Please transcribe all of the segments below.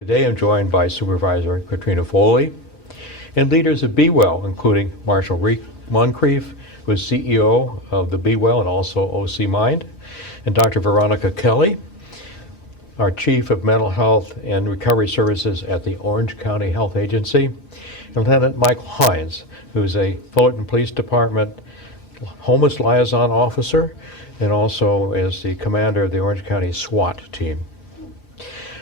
Today I'm joined by Supervisor Katrina Foley and leaders of Be Well, including Marshall Moncrief, who is CEO of the Be Well and also OC Mind, and Dr. Veronica Kelly, our Chief of Mental Health and Recovery Services at the Orange County Health Agency, and Lieutenant Michael Hines, who is a Fullerton Police Department Homeless Liaison Officer and also is the commander of the Orange County SWAT team.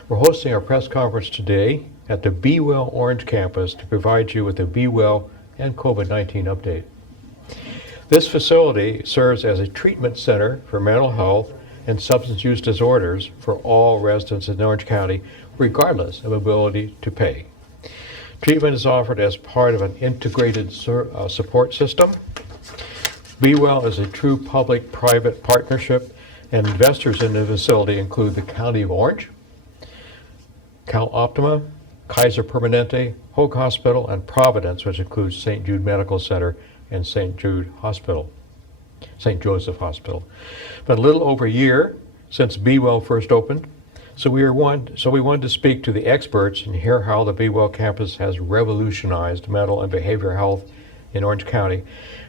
We're hosting our press conference today at the Be Well Orange campus to provide you with a Be Well and COVID-19 update. This facility serves as a treatment center for mental health and substance use disorders for all residents in Orange County, regardless of ability to pay. Treatment is offered as part of an integrated support system. Be Well is a true public-private partnership, and investors in the facility include the County of Orange, Cal Optima, Kaiser Permanente, Hoag Hospital, and Providence, which includes St. Jude Medical Center and St. Joseph Hospital. But a little over a year since Be Well first opened, so we wanted to speak to the experts and hear how the Be Well campus has revolutionized mental and behavioral health in Orange County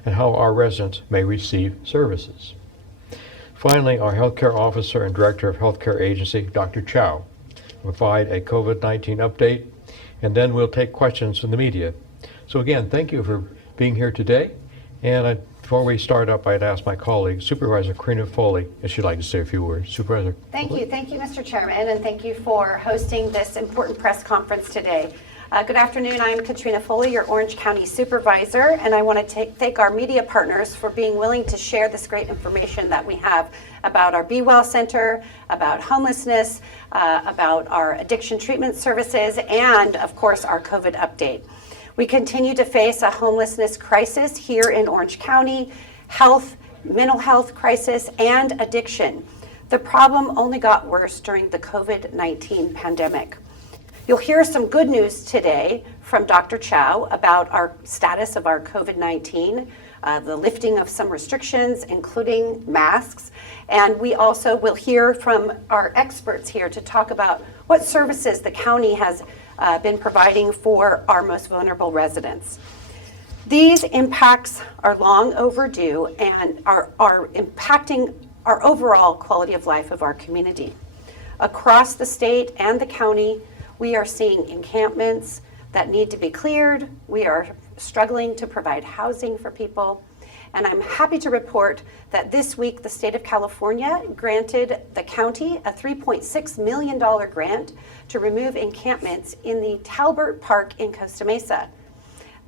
and how our residents may receive services. Finally, our healthcare officer and director of healthcare agency, Dr. Chow, will provide a COVID-19 update, and then we'll take questions from the media. So again, thank you for being here today. And before we start up, I'd ask my colleague, Supervisor Katrina Foley, if she'd like to say a few words. Supervisor. Thank you, Mr. Chairman, and thank you for hosting this important press conference today. Good afternoon, I'm Katrina Foley, your Orange County Supervisor, and I want to thank our media partners for being willing to share this great information that we have about our Be Well Center, about homelessness, about our addiction treatment services, and of course our COVID update. We continue to face a homelessness crisis here in Orange County, mental health crisis, and addiction. The problem only got worse during the COVID-19 pandemic. You'll hear some good news today from Dr. Chow about our status of our COVID-19, the lifting of some restrictions, including masks. And we also will hear from our experts here to talk about what services the county has been providing for our most vulnerable residents. These impacts are long overdue and are impacting our overall quality of life of our community. Across the state and the county, we are seeing encampments that need to be cleared. We are struggling to provide housing for people. And I'm happy to report that this week the state of California granted the county a $3.6 million grant to remove encampments in the Talbert Park in Costa Mesa.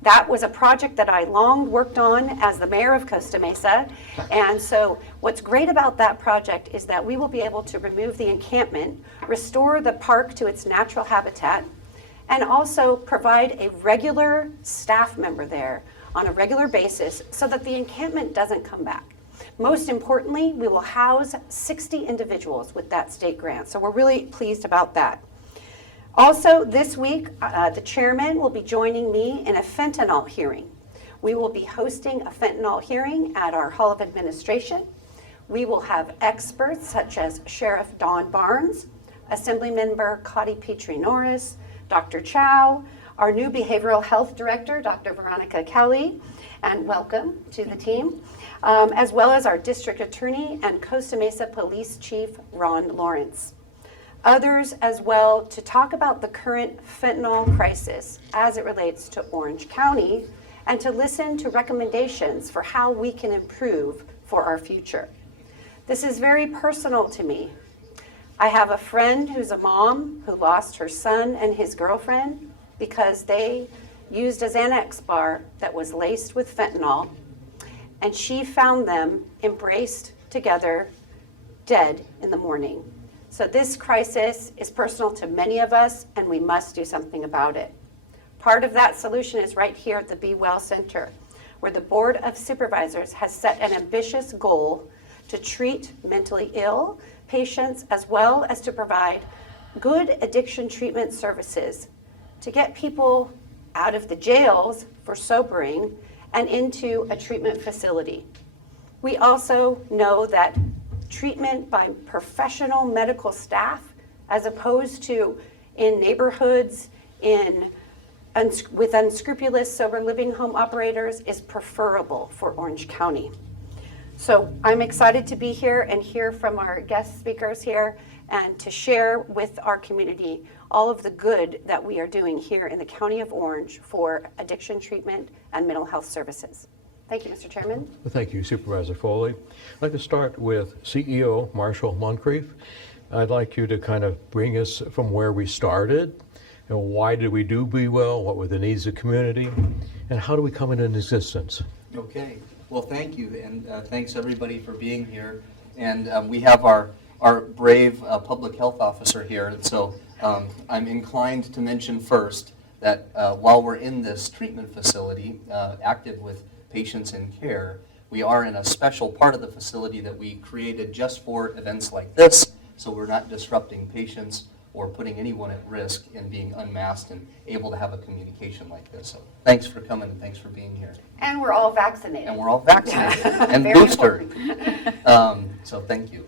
That was a project that I long worked on as the mayor of Costa Mesa. And so what's great about that project is that we will be able to remove the encampment, restore the park to its natural habitat, and also provide a regular staff member there on a regular basis so that the encampment doesn't come back. Most importantly, we will house 60 individuals with that state grant. So we're really pleased about that. Also, this week, the chairman will be joining me in a fentanyl hearing. We will be hosting a fentanyl hearing at our Hall of Administration. We will have experts such as Sheriff Don Barnes, Assemblymember Cotty Petrie Norris, Dr. Chow, our new Behavioral Health Director, Dr. Veronica Kelly, and welcome to the team, as well as our District Attorney and Costa Mesa Police Chief, Ron Lawrence. Others as well to talk about the current fentanyl crisis as it relates to Orange County and to listen to recommendations for how we can improve for our future. This is very personal to me. I have a friend who's a mom who lost her son and his girlfriend because they used a Xanax bar that was laced with fentanyl, and she found them embraced together, dead in the morning. So this crisis is personal to many of us, and we must do something about it. Part of that solution is right here at the Be Well Center, where the Board of Supervisors has set an ambitious goal to treat mentally ill patients as well as to provide good addiction treatment services to get people out of the jails for sobering and into a treatment facility. We also know that treatment by professional medical staff, as opposed to in neighborhoods, with unscrupulous sober living home operators is preferable for Orange County. So I'm excited to be here and hear from our guest speakers here and to share with our community all of the good that we are doing here in the County of Orange for addiction treatment and mental health services. Thank you, Mr. Chairman. Well, thank you, Supervisor Foley. I'd like to start with CEO Marshall Moncrief. I'd like you to kind of bring us from where we started, and why did we do Be Well, what were the needs of the community, and how do we come into existence? Okay, well, thank you, and thanks everybody for being here. And we have our brave public health officer here, and so I'm inclined to mention first that while we're in this treatment facility, active with patients in care, we are in a special part of the facility that we created just for events like this, so we're not disrupting patients or putting anyone at risk in being unmasked and able to have a communication like this. So thanks for coming and thanks for being here. And we're all vaccinated. And we're all vaccinated and Very boosted. So thank you.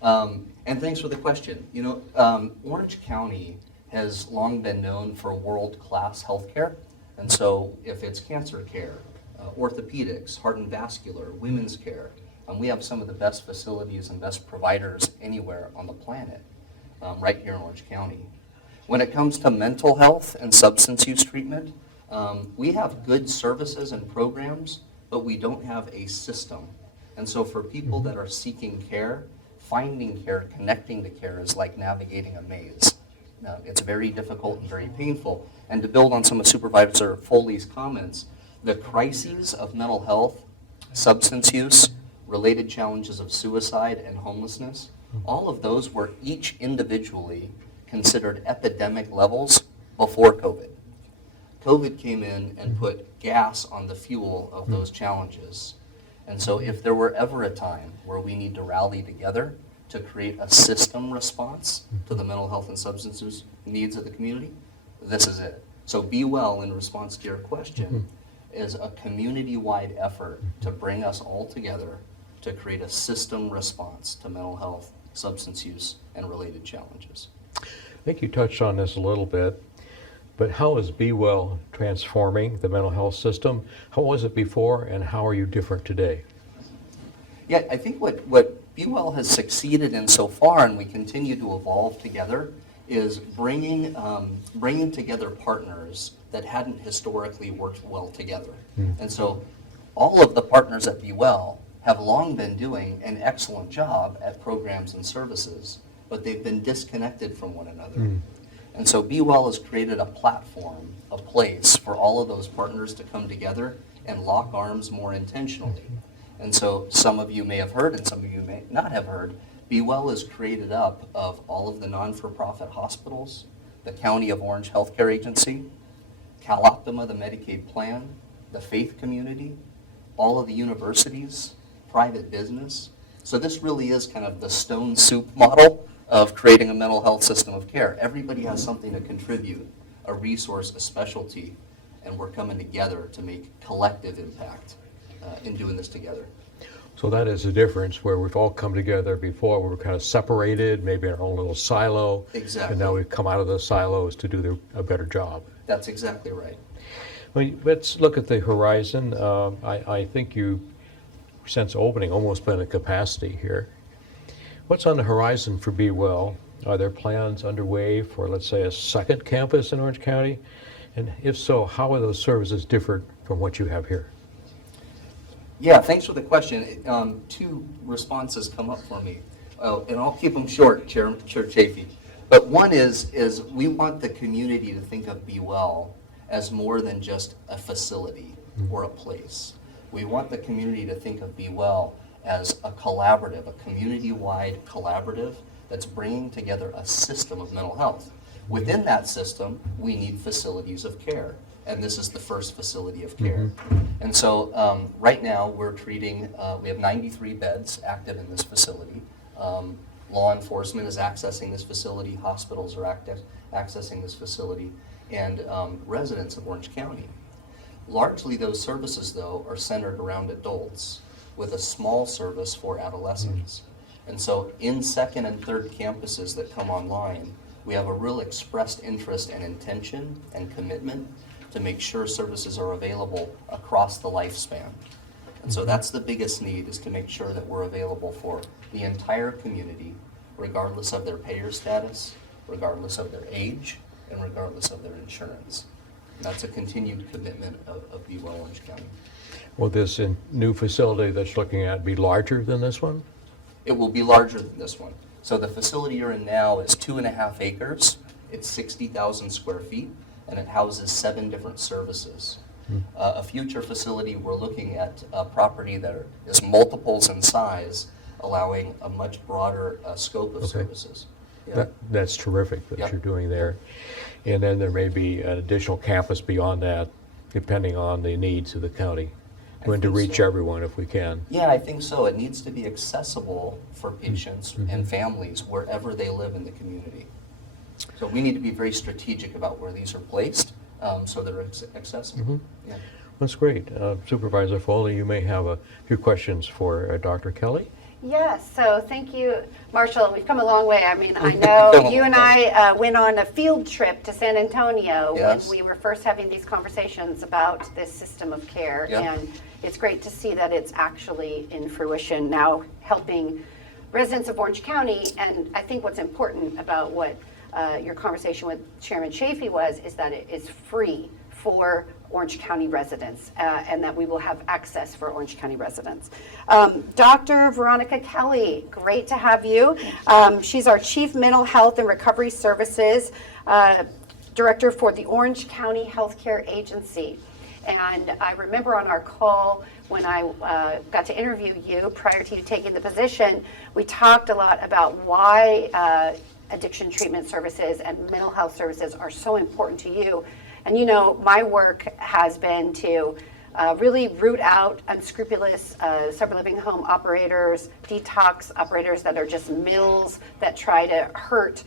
And thanks for the question. You know, Orange County has long been known for world-class healthcare. And so if it's cancer care, orthopedics, heart and vascular, women's care, we have some of the best facilities and best providers anywhere on the planet, right here in Orange County. When it comes to mental health and substance use treatment, we have good services and programs, but we don't have a system. And so for people that are seeking care, finding care, connecting to care is like navigating a maze. It's very difficult and very painful. And to build on some of Supervisor Foley's comments, the crises of mental health, substance use, related challenges of suicide and homelessness, all of those were each individually considered epidemic levels before COVID. COVID came in and put gas on the fuel of those challenges. And so if there were ever a time where we need to rally together to create a system response to the mental health and substance use needs of the community, this is it. So Be Well, in response to your question, is a community-wide effort to bring us all together to create a system response to mental health, substance use, and related challenges. I think you touched on this a little bit, but how is Be Well transforming the mental health system? How was it before, and how are you different today? Yeah, I think what Be Well has succeeded in so far, and we continue to evolve together, is bringing together partners that hadn't historically worked well together. And so all of the partners at Be Well have long been doing an excellent job at programs and services, but they've been disconnected from one another. And so Be Well has created a platform, a place for all of those partners to come together and lock arms more intentionally. And so some of you may have heard, and some of you may not have heard, Be Well is created up of all of the non-for-profit hospitals, the County of Orange Healthcare Agency, CalOptima, the Medicaid plan, the faith community, all of the universities, private business. So this really is kind of the stone soup model of creating a mental health system of care. Everybody has something to contribute, a resource, a specialty, and we're coming together to make collective impact in doing this together. So that is the difference, where we've all come together before. We were kind of separated, maybe in our own little silo. Exactly. And now we've come out of those silos to do a better job. That's exactly right. Well, let's look at the horizon. I think you, since opening, almost been at capacity here. What's on the horizon for Be Well? Are there plans underway for, let's say, a second campus in Orange County? And if so, how are those services different from what you have here? Yeah, thanks for the question. Two responses come up for me, and I'll keep them short, Chair Chafee. But one is we want the community to think of Be Well as more than just a facility or a place. We want the community to think of Be Well as a collaborative, a community-wide collaborative that's bringing together a system of mental health. Within that system, we need facilities of care, and this is the first facility of care. And so right now we're treating, we have 93 beds active in this facility. Law enforcement is accessing this facility, hospitals are accessing this facility, and residents of Orange County. Largely those services, though, are centered around adults with a small service for adolescents. And so in second and third campuses that come online, we have a real expressed interest and intention and commitment to make sure services are available across the lifespan. And so that's the biggest need, is to make sure that we're available for the entire community, regardless of their payer status, regardless of their age, and regardless of their insurance. And that's a continued commitment of Be Well Orange County. Will this new facility that's looking at be larger than this one? It will be larger than this one. So the facility you're in now is 2.5 acres. It's 60,000 square feet, and it houses 7 different services. A future facility, we're looking at a property that is multiples in size, allowing a much broader scope of services. Yeah. That's terrific that Yep. you're doing there. And then there may be an additional campus beyond that, depending on the needs of the county. I Going to think reach so. everyone if we can. Yeah, I think so. It needs to be accessible for patients and families wherever they live in the community. So we need to be very strategic about where these are placed, so they're accessible. Yeah. That's great. Supervisor Foley, you may have a few questions for Dr. Kelly. Yes, so thank you, Marshall. We've come a long way. I mean, I know you and I went on a field trip to San Antonio Yes. when we were first having these conversations about this system of care. Yeah. And it's great to see that it's actually in fruition now, helping residents of Orange County. And I think what's important about what your conversation with Chairman Chafee was is that it is free for Orange County residents, and that we will have access for Orange County residents. Dr. Veronica Kelly, great to have you. She's our Chief Mental Health and Recovery Services Director for the Orange County Healthcare Agency. And I remember on our call when I got to interview you prior to you taking the position, we talked a lot about why addiction treatment services and mental health services are so important to you. And you know, my work has been to really root out unscrupulous sober living home operators, detox operators that are just mills that try to hurt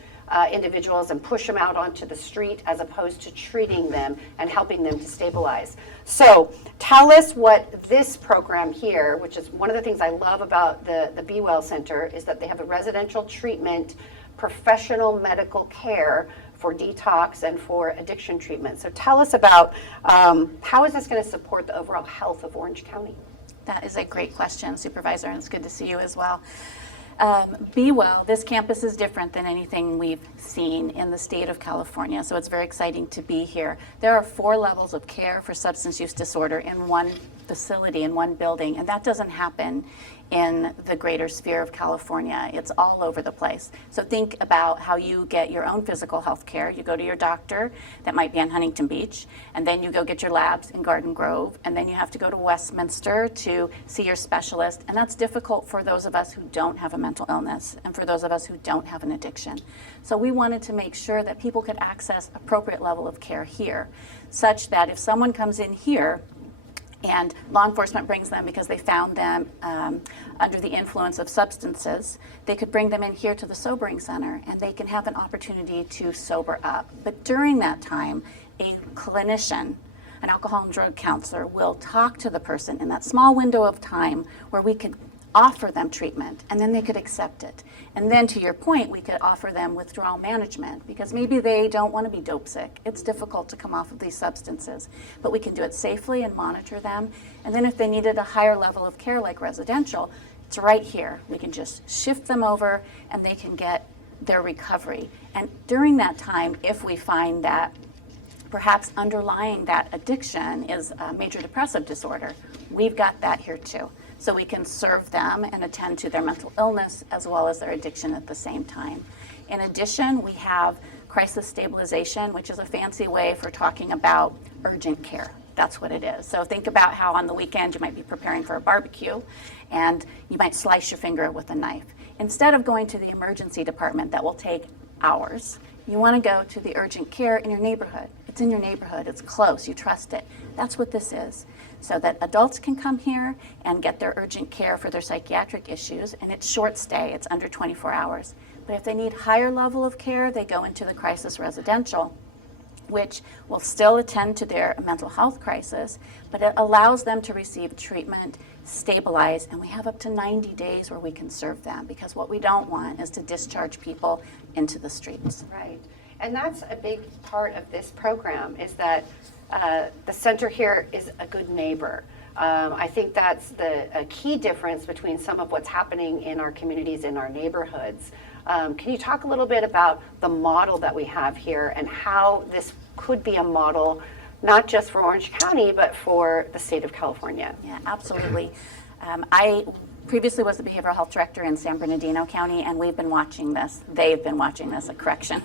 individuals and push them out onto the street, as opposed to treating them and helping them to stabilize. So tell us what this program here, which is one of the things I love about the Be Well Center, is that they have a residential treatment, professional medical care for detox and for addiction treatment. So tell us about how is this going to support the overall health of Orange County? That is a great question, Supervisor, and it's good to see you as well. Be Well, this campus is different than anything we've seen in the state of California, so it's very exciting to be here. There are 4 levels of care for substance use disorder in one facility, in one building, and that doesn't happen in the greater sphere of California. It's all over the place. So think about how you get your own physical health care. You go to your doctor, that might be on Huntington Beach, and then you go get your labs in Garden Grove, and then you have to go to Westminster to see your specialist, and that's difficult for those of us who don't have a mental illness and for those of us who don't have an addiction. So we wanted to make sure that people could access appropriate level of care here, such that if someone comes in here and law enforcement brings them because they found them under the influence of substances, they could bring them in here to the sobering center and they can have an opportunity to sober up. But during that time, a clinician, an alcohol and drug counselor, will talk to the person in that small window of time where we could offer them treatment, and then they could accept it. And then, to your point, we could offer them withdrawal management, because maybe they don't want to be dope sick. It's difficult to come off of these substances, but we can do it safely and monitor them. And then if they needed a higher level of care like residential, it's right here. We can just shift them over and they can get their recovery. And during that time, if we find that perhaps underlying that addiction is a major depressive disorder, we've got that here too. So we can serve them and attend to their mental illness as well as their addiction at the same time. In addition, we have crisis stabilization, which is a fancy way for talking about urgent care. That's what it is. So think about how on the weekend you might be preparing for a barbecue and you might slice your finger with a knife. Instead of going to the emergency department that will take hours, you want to go to the urgent care in your neighborhood. It's in your neighborhood, it's close, you trust it. That's what this is. So that adults can come here and get their urgent care for their psychiatric issues, and it's short stay, it's under 24 hours. But if they need higher level of care, they go into the crisis residential. which will still attend to their mental health crisis, but it allows them to receive treatment, stabilize, and we have up to 90 days where we can serve them, because what we don't want is to discharge people into the streets. Right. And that's a big part of this program, is that the center here is a good neighbor. I think that's a key difference between some of what's happening in our communities, in our neighborhoods. Can you talk a little bit about the model that we have here and how this could be a model, not just for Orange County, but for the state of California? Yeah, absolutely. I previously was the behavioral health director in San Bernardino County, and we've been watching this. They've been watching this, a correction.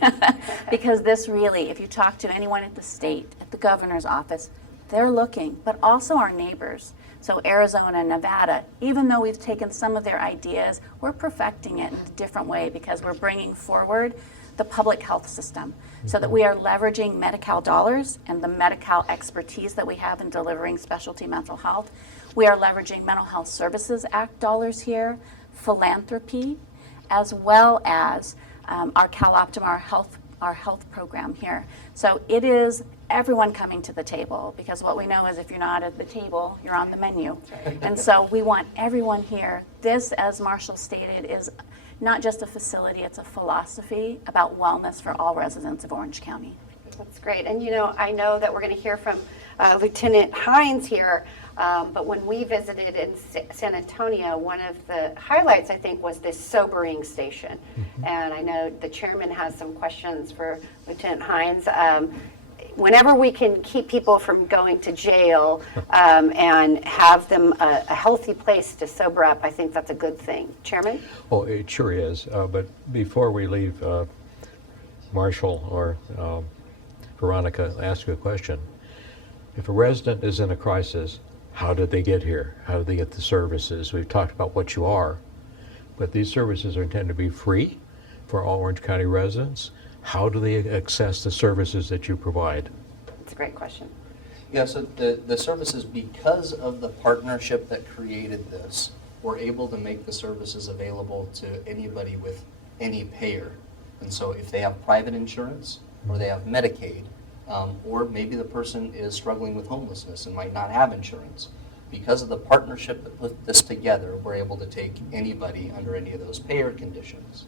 Because this really, if you talk to anyone at the state, at the governor's office, they're looking, but also our neighbors. So Arizona, Nevada, even though we've taken some of their ideas, we're perfecting it in a different way because we're bringing forward the public health system so that we are leveraging Medi-Cal dollars and the Medi-Cal expertise that we have in delivering specialty mental health. We are leveraging Mental Health Services Act dollars here, philanthropy, as well as our CalOptum, our health program here. So it is everyone coming to the table, because what we know is if you're not at the table, you're on the menu. And so we want everyone here. This, as Marshall stated, is not just a facility, it's a philosophy about wellness for all residents of Orange County. That's great. And I know that we're going to hear from Lieutenant Hines here, but when we visited in San Antonio, one of the highlights, I think, was this sobering station. And I know the chairman has some questions for Lieutenant Hines. Whenever we can keep people from going to jail and have them a healthy place to sober up, I think that's a good thing. Chairman? Oh, it sure is. But before we leave, Marshall or Veronica, ask you a question. If a resident is in a crisis, how did they get here? How did they get the services? We've talked about what you are, but these services are intended to be free for all Orange County residents. How do they access the services that you provide? That's a great question. Yeah, so the services, because of the partnership that created this, we're able to make the services available to anybody with any payer. And so if they have private insurance, or they have Medicaid, or maybe the person is struggling with homelessness and might not have insurance, because of the partnership that put this together, we're able to take anybody under any of those payer conditions.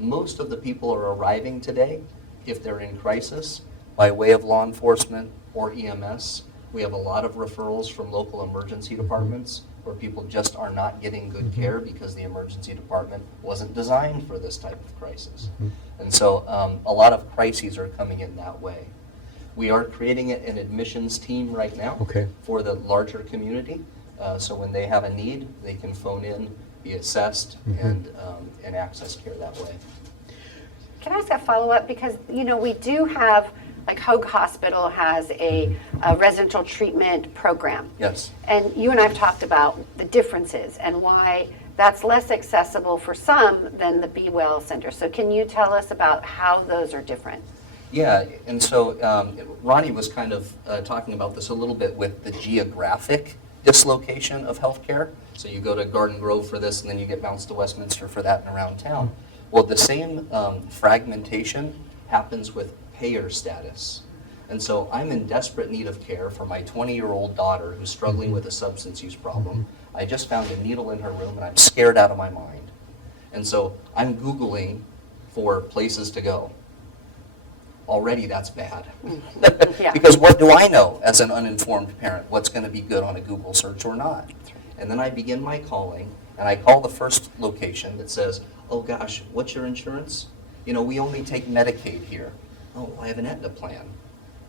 Most of the people are arriving today, if they're in crisis, by way of law enforcement or EMS. We have a lot of referrals from local emergency departments where people just are not getting good care because the emergency department wasn't designed for this type of crisis. And so a lot of crises are coming in that way. We are creating an admissions team right now for the larger community. So when they have a need, they can phone in, be assessed, and access care that way. Can I ask a follow-up? Because, we do have, like Hoag Hospital has a residential treatment program. Yes. And you and I have talked about the differences and why that's less accessible for some than the Be Well Center. So can you tell us about how those are different? Yeah, and so Ronnie was kind of talking about this a little bit with the geographic dislocation of healthcare. So you go to Garden Grove for this, and then you get bounced to Westminster for that and around town. Well, the same fragmentation happens with payer status. And so I'm in desperate need of care for my 20-year-old daughter who's struggling with a substance use problem. I just found a needle in her room, and I'm scared out of my mind. And so I'm Googling for places to go. Already that's bad. Yeah. Because what do I know as an uninformed parent, what's going to be good on a Google search or not? And then I begin my calling, and I call the first location that says, oh gosh, what's your insurance? We only take Medicaid here. Oh, I have an Aetna plan.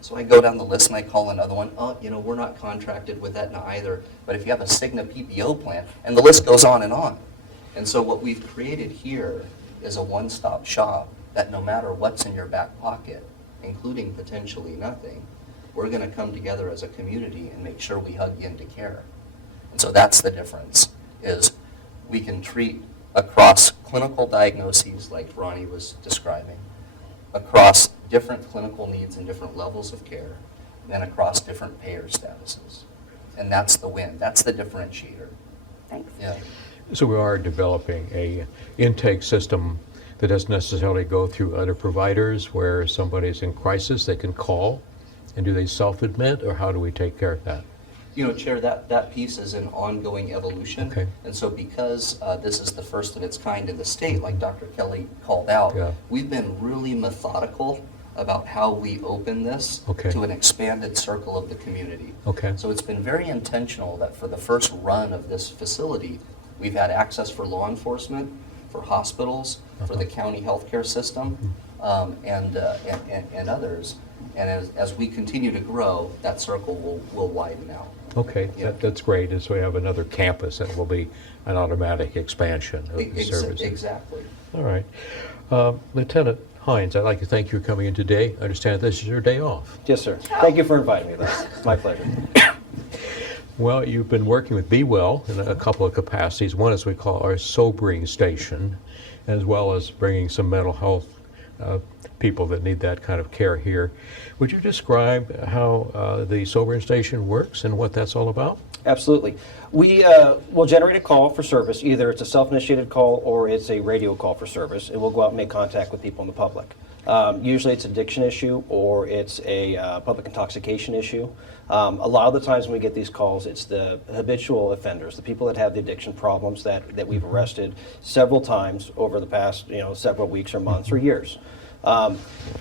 So I go down the list and I call another one. Oh, we're not contracted with Aetna either, but if you have a Cigna PPO plan, and the list goes on and on. And so what we've created here is a one-stop shop that no matter what's in your back pocket, including potentially nothing, we're going to come together as a community and make sure we hug you into care. And so that's the difference, is we can treat across clinical diagnoses like Ronnie was describing, across different clinical needs and different levels of care, and across different payer statuses. And that's the win. That's the differentiator. Thanks. Yeah. So we are developing a intake system that doesn't necessarily go through other providers where somebody's in crisis, they can call? And do they self-admit, or how do we take care of that? You know, Chair, that piece is an ongoing evolution. Okay. And so because this is the first of its kind in the state, like Dr. Kelly called out, Yeah. we've been really methodical about how we open this Okay. to an expanded circle of the community. Okay. So it's been very intentional that for the first run of this facility, we've had access for law enforcement, for hospitals, for the county healthcare system, and others. And as we continue to grow, that circle will widen out. Okay, Yeah. that's great. And so we have another campus that will be an automatic expansion of the services. Exactly. All right. Lieutenant Hines, I'd like to thank you for coming in today. I understand this is your day off. Yes, sir. Thank you for inviting me, Les. It's my pleasure. Well, you've been working with Be Well in a couple of capacities. One is we call our sobering station, as well as bringing some mental health people that need that kind of care here. Would you describe how the sobering station works and what that's all about? Absolutely. We will generate a call for service. Either it's a self-initiated call or it's a radio call for service, and we'll go out and make contact with people in the public. Usually it's an addiction issue or it's a public intoxication issue. A lot of the times when we get these calls, it's the habitual offenders, the people that have the addiction problems that we've arrested several times over the past several weeks or months or years.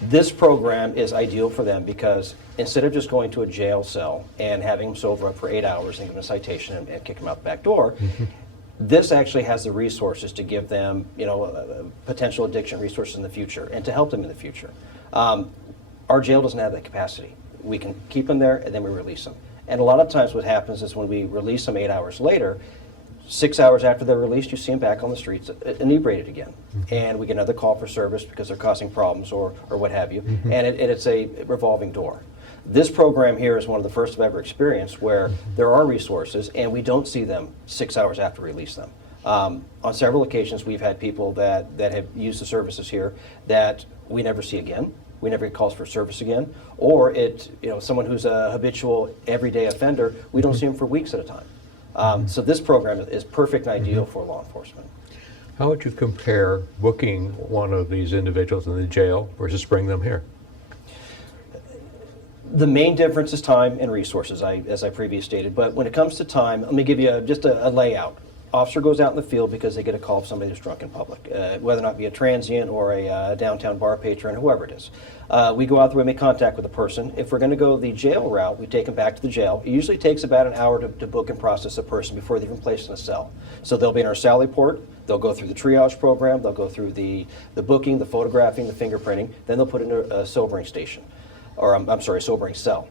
This program is ideal for them because instead of just going to a jail cell and having them sober up for 8 hours and give them a citation and kick them out the back door, this actually has the resources to give them, potential addiction resources in the future and to help them in the future. Our jail doesn't have that capacity. We can keep them there and then we release them. And a lot of times what happens is when we release them 8 hours later, 6 hours after they're released, you see them back on the streets inebriated again. And we get another call for service because they're causing problems or what have you. And it's a revolving door. This program here is one of the first I've ever experienced where there are resources and we don't see them 6 hours after we release them. On several occasions, we've had people that have used the services here that we never see again. We never get calls for service again. Or someone who's a habitual everyday offender, we don't see them for weeks at a time. So this program is perfect and ideal for law enforcement. How would you compare booking one of these individuals in the jail versus bringing them here? The main difference is time and resources, as I previously stated. But when it comes to time, let me give you just a layout. Officer goes out in the field because they get a call of somebody who's drunk in public, whether or not be a transient or a downtown bar patron, whoever it is. We go out there and make contact with the person. If we're going to go the jail route, we take them back to the jail. It usually takes about an hour to book and process a person before they're even placed in a cell. So they'll be in our Sally Port. They'll go through the triage program. They'll go through the booking, the photographing, the fingerprinting. Then they'll put in a sobering station, or I'm sorry, a sobering cell.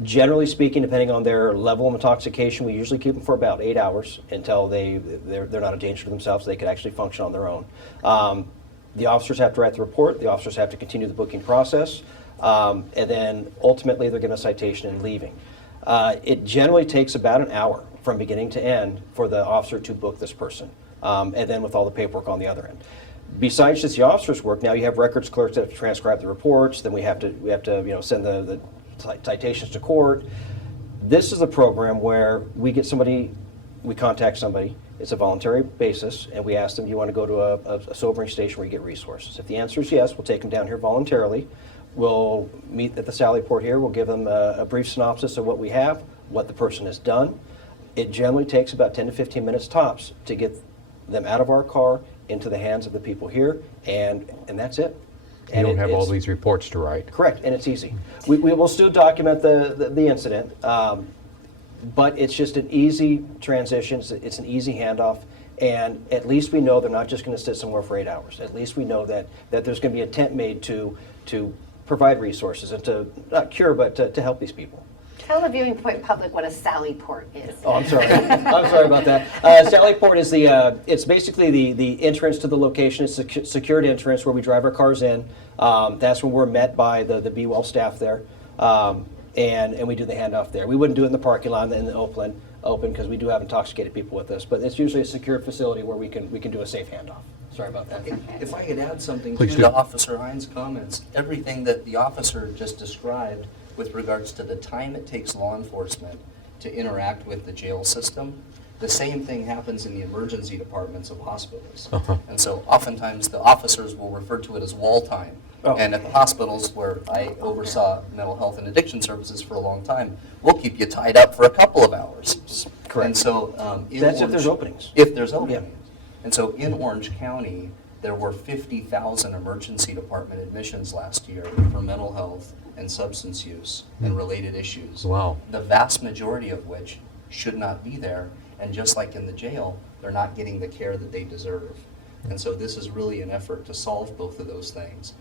Generally speaking, depending on their level of intoxication, we usually keep them for about 8 hours until they're not a danger to themselves. They could actually function on their own. The officers have to write the report. The officers have to continue the booking process. And then ultimately they're given a citation and leaving. It generally takes about an hour from beginning to end for the officer to book this person. And then with all the paperwork on the other end. Besides just the officer's work, now you have records clerks that have to transcribe the reports. Then we have to send the citations to court. This is a program where we contact somebody. It's a voluntary basis, and we ask them, do you want to go to a sobering station where you get resources? If the answer is yes, we'll take them down here voluntarily. We'll meet at the Sally Port here. We'll give them a brief synopsis of what we have, what the person has done. It generally takes about 10 to 15 minutes tops to get them out of our car into the hands of the people here, and that's it. You don't have all these reports to write. Correct, and it's easy. We will still document the incident, but it's just an easy transition. It's an easy handoff, and at least we know they're not just going to sit somewhere for 8 hours. At least we know that there's going to be an attempt made to provide resources and to not cure, but to help these people. Tell the viewing point public what a Sally Port is. Oh, I'm sorry. I'm sorry about that. Sally Port is it's basically the entrance to the location. It's a secured entrance where we drive our cars in. That's when we're met by the Be Well staff there, and we do the handoff there. We wouldn't do it in the parking lot in the open because we do have intoxicated people with us. But it's usually a secure facility where we can do a safe handoff. Sorry about that. If I could add something Please to do. Officer Hines' comments, everything that the officer just described with regards to the time it takes law enforcement to interact with the jail system, The same thing happens in the emergency departments of hospitals. Uh-huh. And so oftentimes the officers will refer to it as wall time. Oh. And at the hospitals where I oversaw mental health and addiction services for a long time, we'll keep you tied up for a couple of hours. Correct. And so in That's if Orange- there's openings. If there's openings. And so in Orange County, there were 50,000 emergency department admissions last year for mental health and substance use and related issues. Wow. The vast majority of which should not be there. And just like in the jail, they're not getting the care that they deserve. And so this is really an effort to solve both of those things.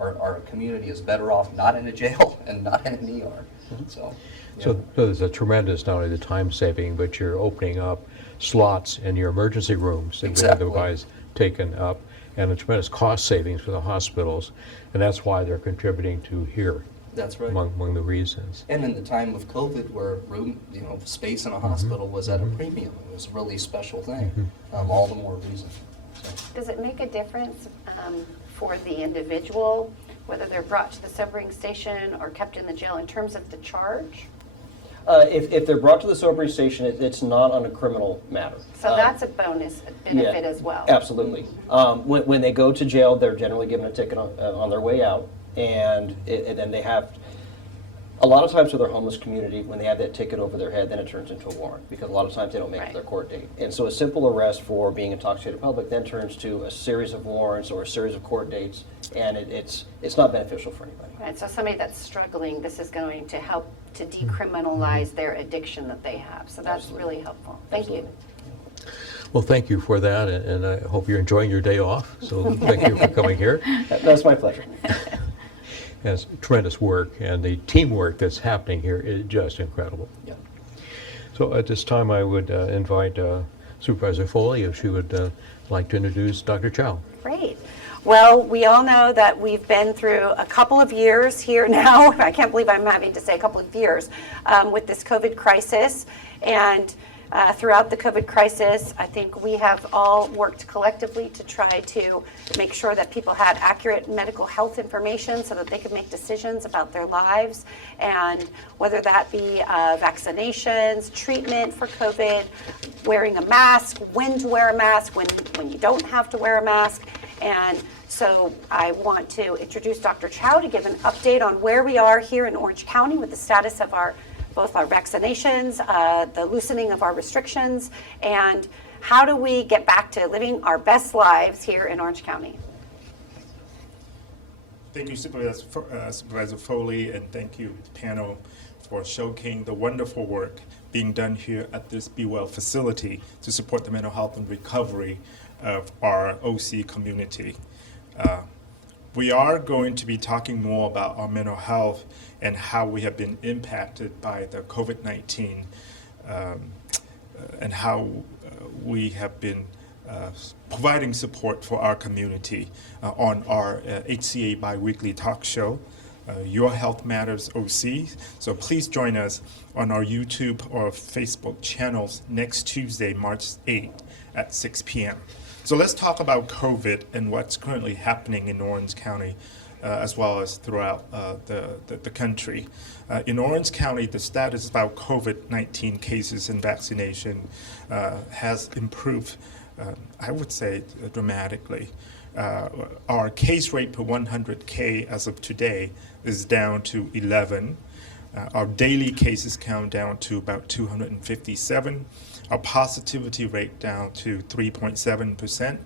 Our community is better off not in a jail and not in an ER. So, yeah. So there's a tremendous, not only the time saving, but you're opening up slots in your emergency rooms that would Exactly. otherwise taken up, and a tremendous cost savings for the hospitals, and that's why they're contributing to here, That's right. among the reasons. And in the time of COVID, where space in a hospital was at a premium, it was a really special thing. All the more reason. So, Does it make a difference for the individual, whether they're brought to the sobering station or kept in the jail in terms of the charge? If they're brought to the sobering station, it's not on a criminal matter. So that's a bonus benefit Yeah, as well. Absolutely. When they go to jail, they're generally given a ticket on their way out, and then they have, a lot of times with our homeless community, when they have that ticket over their head, then it turns into a warrant, because a lot of times they don't make it to Right. their court date. And so a simple arrest for being intoxicated in public then turns to a series of warrants or a series of court dates, and it's not beneficial for anybody. Right, so somebody that's struggling, this is going to help to decriminalize their addiction that they have. So that's really helpful. Thank you. Well, thank you for that, and I hope you're enjoying your day off, so thank you for coming here. That's my pleasure. It's tremendous work, and the teamwork that's happening here is just incredible. yeah. So at this time, I would invite Supervisor Foley if she would like to introduce Dr. Chow. Great. Well, we all know that we've been through a couple of years here now. I can't believe I'm having to say a couple of years with this COVID crisis. And throughout the COVID crisis, I think we have all worked collectively to try to make sure that people had accurate medical health information so that they could make decisions about their lives, and whether that be vaccinations, treatment for COVID, wearing a mask, when to wear a mask, when you don't have to wear a mask. And so I want to introduce Dr. Chow to give an update on where we are here in Orange County with the status of both our vaccinations, the loosening of our restrictions, and how do we get back to living our best lives here in Orange County. Thank you, Supervisor Foley, and thank you, panel, for showcasing the wonderful work being done here at this Be Well facility to support the mental health and recovery of our OC community. We are going to be talking more about our mental health and how we have been impacted by the COVID-19 and how we have been providing support for our community on our HCA biweekly talk show, Your Health Matters OC. So please join us on our YouTube or Facebook channels next Tuesday, March 8th at 6 p.m. So let's talk about COVID and what's currently happening in Orange County as well as throughout the country. In Orange County, the status about COVID-19 cases and vaccination has improved, I would say, dramatically. Our case rate per 100K as of today is down to 11. Our daily cases count down to about 257. Our positivity rate down to 3.7%.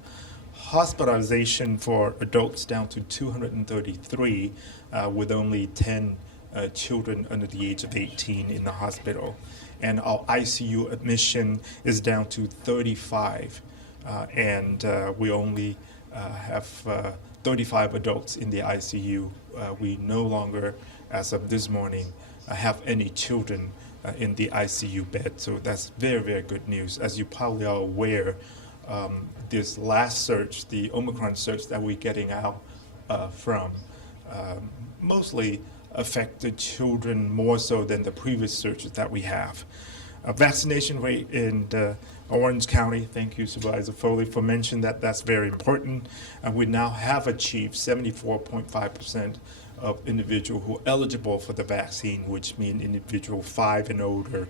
Hospitalization for adults down to 233, with only 10 children under the age of 18 in the hospital. And our ICU admission is down to 35, and we only have 35 adults in the ICU. We no longer, as of this morning, have any children in the ICU bed. So that's very, very good news. As you probably are aware, this last surge, the Omicron surge that we're getting out from, mostly affected children more so than the previous surges that we have. Vaccination rate in Orange County, thank you, Supervisor Foley, for mentioning that. That's very important. And we now have achieved 74.5% of individuals who are eligible for the vaccine, which means individual 5 and older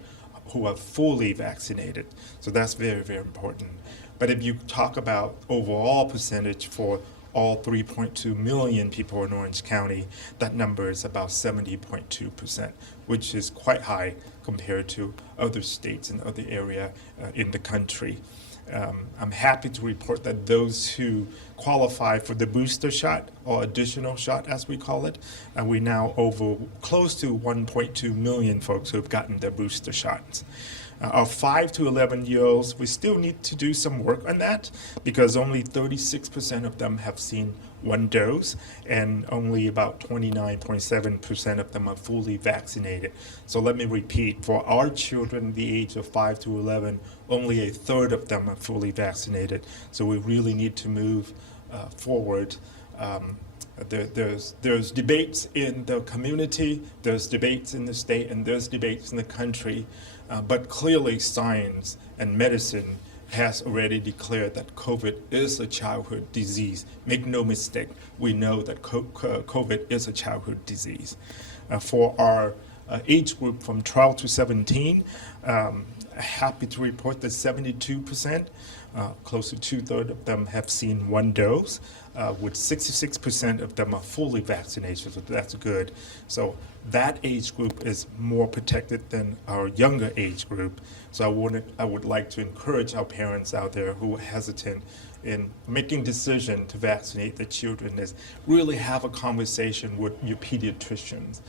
who are fully vaccinated. So that's very, very important. But if you talk about overall percentage for all 3.2 million people in Orange County, that number is about 70.2%, which is quite high compared to other states and other areas in the country. I'm happy to report that those who qualify for the booster shot or additional shot, as we call it, we now over close to 1.2 million folks who have gotten their booster shots. Our 5 to 11-year-olds, we still need to do some work on that because only 36% of them have seen one dose and only about 29.7% of them are fully vaccinated. So let me repeat, for our children the age of 5 to 11, only a third of them are fully vaccinated. So we really need to move forward. There's debates in the community, there's debates in the state, and there's debates in the country. But clearly science and medicine has already declared that COVID is a childhood disease. Make no mistake, we know that COVID is a childhood disease. For our age group from 12 to 17, happy to report that 72%, close to 2/3 of them have seen one dose, with 66% of them are fully vaccinated, so that's good. So that age group is more protected than our younger age group. So I would like to encourage our parents out there who are hesitant in making decision to vaccinate their children is really have a conversation with your pediatricians.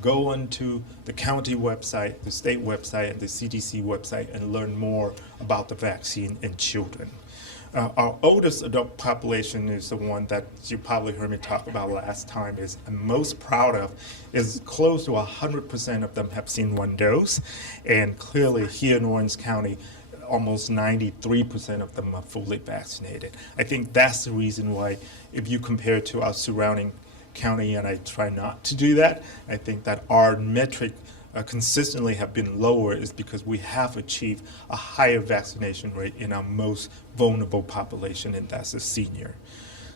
Go onto the county website, the state website, and the CDC website and learn more about the vaccine in children. Our oldest adult population is the one that you probably heard me talk about last time is I'm most proud of is close to 100% of them have seen one dose. And clearly here in Orange County, almost 93% of them are fully vaccinated. I think that's the reason why if you compare to our surrounding county, and I try not to do that, I think that our metric consistently have been lower is because we have achieved a higher vaccination rate in our most vulnerable population, and that's the senior.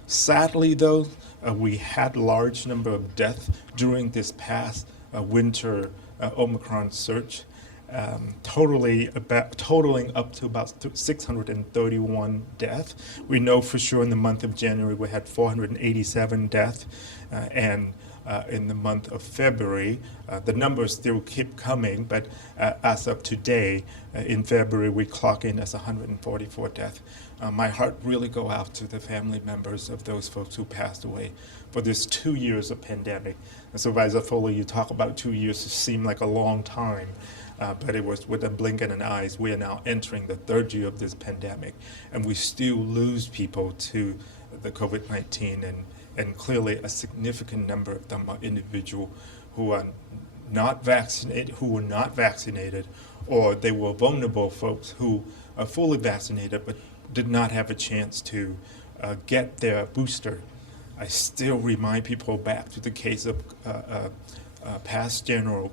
Sadly, though, we had a large number of deaths during this past winter Omicron surge, totaling up to about 631 deaths. We know for sure in the month of January we had 487 deaths, and in the month of February, the numbers still keep coming, but as of today, in February, we clock in as 144 deaths. My heart really go out to the family members of those folks who passed away for this 2 years of pandemic. And Supervisor Foley, you talk about 2 years, it seemed like a long time, but it was with a blink of an eye. We are now entering the 3rd year of this pandemic, and we still lose people to the COVID-19, and clearly a significant number of them are individuals who are not vaccinated, or they were vulnerable folks who are fully vaccinated but did not have a chance to get their booster. I still remind people back to the case of past General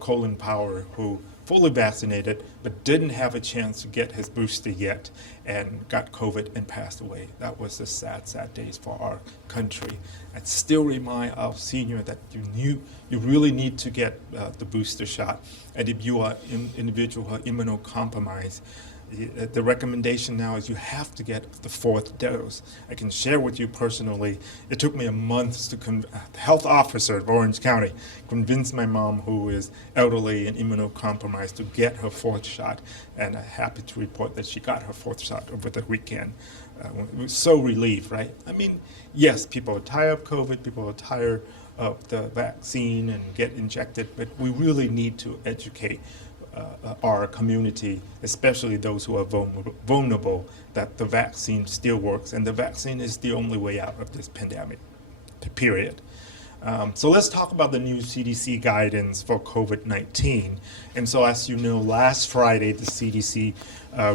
Colin Powell, who fully vaccinated but didn't have a chance to get his booster yet and got COVID and passed away. That was the sad, sad days for our country. I still remind our senior that you really need to get the booster shot. And if you are an individual who are immunocompromised, the recommendation now is you have to get the 4th dose. I can share with you personally, it took me a month to the health officer of Orange County convince my mom, who is elderly and immunocompromised, to get her 4th shot. And I'm happy to report that she got her 4th shot over the weekend. It was so relieved, right? I mean, yes, people are tired of COVID, people are tired of the vaccine and get injected, but we really need to educate our community, especially those who are vulnerable, that the vaccine still works, and the vaccine is the only way out of this pandemic, period. So let's talk about the new CDC guidance for COVID-19. And so as you know, last Friday, the CDC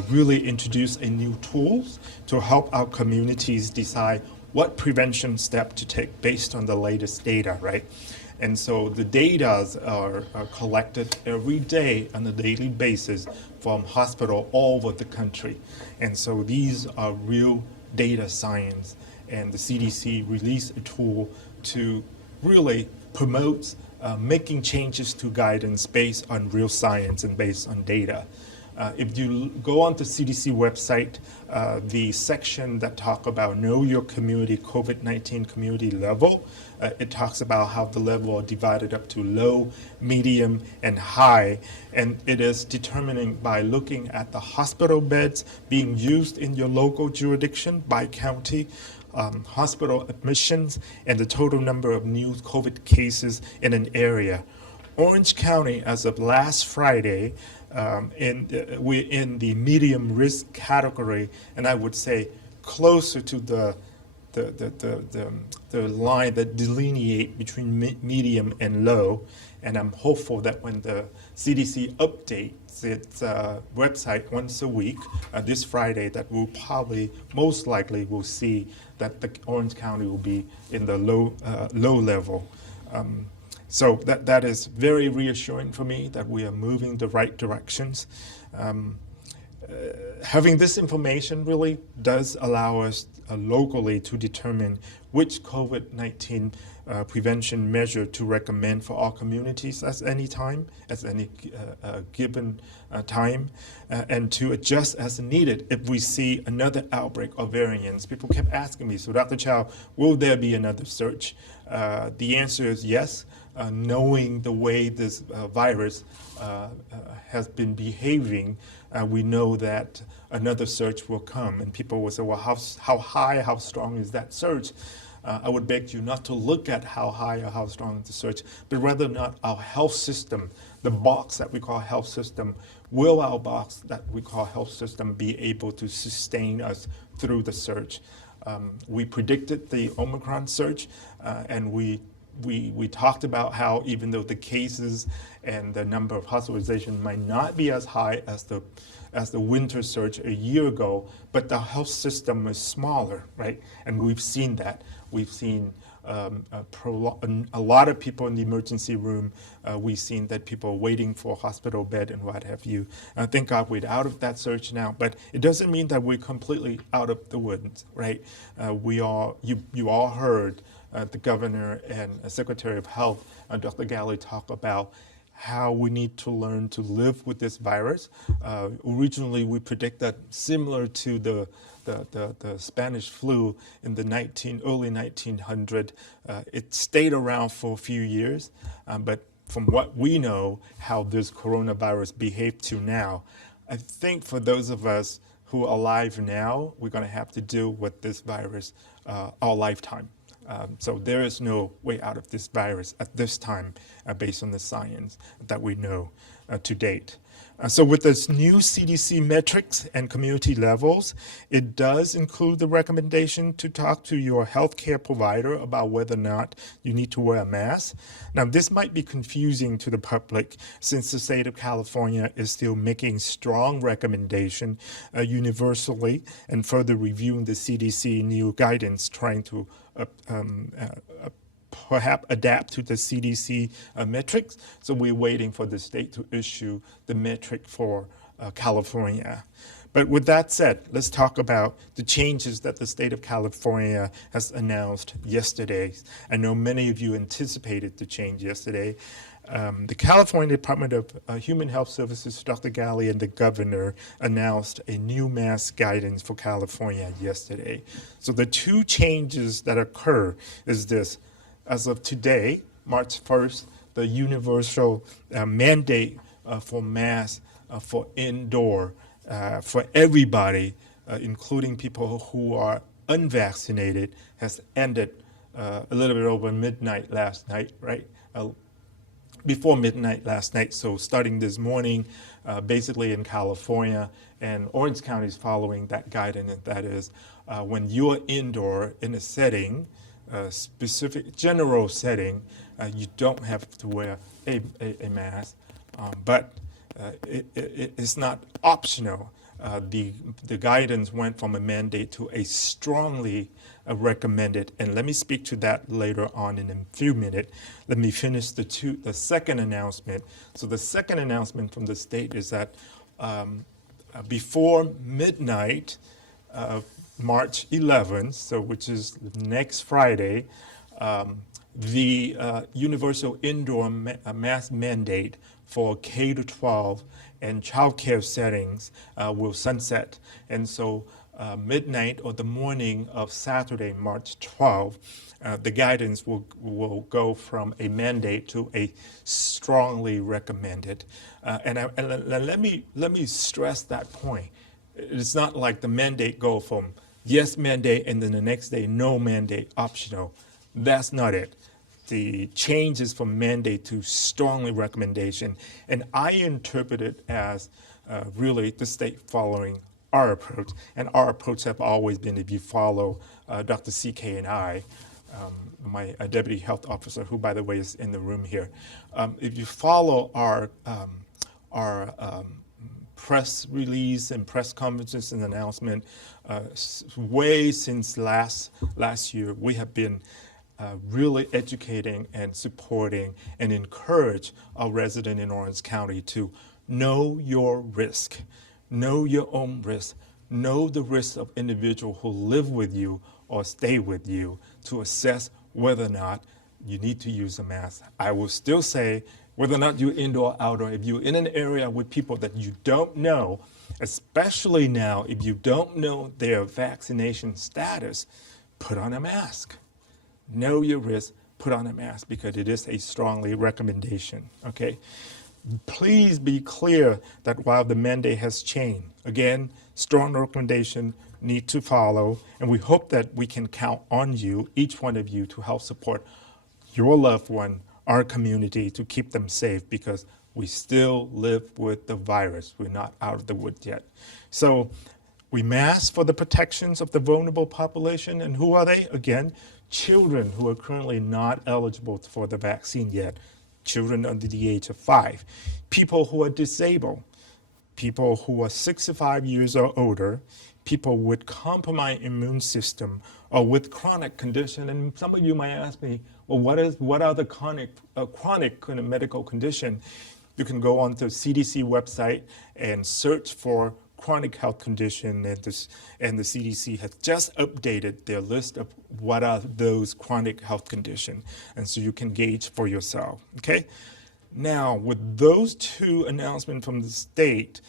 really introduced a new tool to help our communities decide what prevention step to take based on the latest data, right? And so the data are collected every day on a daily basis from hospitals all over the country. And so these are real data science, and the CDC released a tool to really promote making changes to guidance based on real science and based on data. If you go on the CDC website, the section that talk about know your community, COVID-19 community level, it talks about how the level are divided up to low, medium, and high. And it is determining by looking at the hospital beds being used in your local jurisdiction by county, hospital admissions, and the total number of new COVID cases in an area. Orange County, as of last Friday, we're in the medium risk category, and I would say closer to the line that delineate between medium and low. And I'm hopeful that when the CDC updates its website once a week, this Friday, that we'll probably, most likely, will see that the Orange County will be in the low level. So that is very reassuring for me that we are moving the right directions. Having this information really does allow us locally to determine which COVID-19 prevention measure to recommend for our communities at any time, at any given time, and to adjust as needed if we see another outbreak of variants. People kept asking me, so Dr. Chow, will there be another surge? The answer is yes. Knowing the way this virus has been behaving, we know that another surge will come. And people will say, well, how high, how strong is that surge? I would beg you not to look at how high or how strong is the surge, but rather not our health system, the box that we call health system. Will our box that we call health system be able to sustain us through the surge? We predicted the Omicron surge, and we talked about how even though the cases and the number of hospitalizations might not be as high as the winter surge a year ago, but the health system is smaller, right? And we've seen that. We've seen a lot of people in the emergency room. We've seen that people are waiting for a hospital bed and what have you. Thank God we're out of that surge now, but it doesn't mean that we're completely out of the woods, right? You all heard the governor and Secretary of Health, Dr. Ghaly, talk about how we need to learn to live with this virus. Originally, we predict that similar to the Spanish flu in the early 1900s, it stayed around for a few years, but from what we know, how this coronavirus behaved to now, I think for those of us who are alive now, we're going to have to deal with this virus our lifetime. So there is no way out of this virus at this time based on the science that we know to date. So with this new CDC metrics and community levels, it does include the recommendation to talk to your healthcare provider about whether or not you need to wear a mask. Now, this might be confusing to the public since the state of California is still making strong recommendation universally and further reviewing the CDC new guidance, trying to perhaps adapt to the CDC metrics. So we're waiting for the state to issue the metric for California. But with that said, let's talk about the changes that the state of California has announced yesterday. I know many of you anticipated the change yesterday. The California Department of Human Health Services, Dr. Ghaly, and the governor announced a new mask guidance for California yesterday. So the two changes that occur is this. As of today, March 1st, the universal mandate for masks for indoor for everybody, including people who are unvaccinated, has ended a little bit over midnight last night, right? Before midnight last night, so starting this morning, basically in California, and Orange County is following that guidance. That is, when you're indoor in a setting, specific general setting, you don't have to wear a mask, but it's not optional. The guidance went from a mandate to a strongly recommended, and let me speak to that later on in a few minutes. Let me finish the second announcement. So the second announcement from the state is that before midnight, March 11th, so which is next Friday, the universal indoor mask mandate for K to 12 and childcare settings will sunset. And so midnight or the morning of Saturday, March 12, the guidance will go from a mandate to a strongly recommended. And let me stress that point. It's not like the mandate go from yes mandate and then the next day no mandate optional. That's not it. The change is from mandate to strongly recommendation. And I interpret it as really the state following our approach. And our approach have always been, if you follow Dr. CK and I, my deputy health officer, who by the way is in the room here, if you follow our press release and press conferences and announcement, way since last year, we have been really educating and supporting and encourage our resident in Orange County to know your risk, know your own risk, know the risk of individuals who live with you or stay with you to assess whether or not you need to use a mask. I will still say whether or not you're indoor or outdoor, if you're in an area with people that you don't know, especially now if you don't know their vaccination status, put on a mask. Know your risk, put on a mask because it is a strongly recommendation, okay? Please be clear that while the mandate has changed, again, strong recommendation need to follow, and we hope that we can count on you, each one of you, to help support your loved one, our community, to keep them safe because we still live with the virus. We're not out of the woods yet. So we mask for the protections of the vulnerable population, and who are they? Again, children who are currently not eligible for the vaccine yet, children under the age of 5, people who are disabled, people who are 65 years or older, people with compromised immune system or with chronic condition. And some of you might ask me, well, what are the chronic kind of medical condition? You can go on to the CDC website and search for chronic health condition, and the CDC has just updated their list of what are those chronic health conditions, and so you can gauge for yourself, okay? Now, with those two announcements from the state,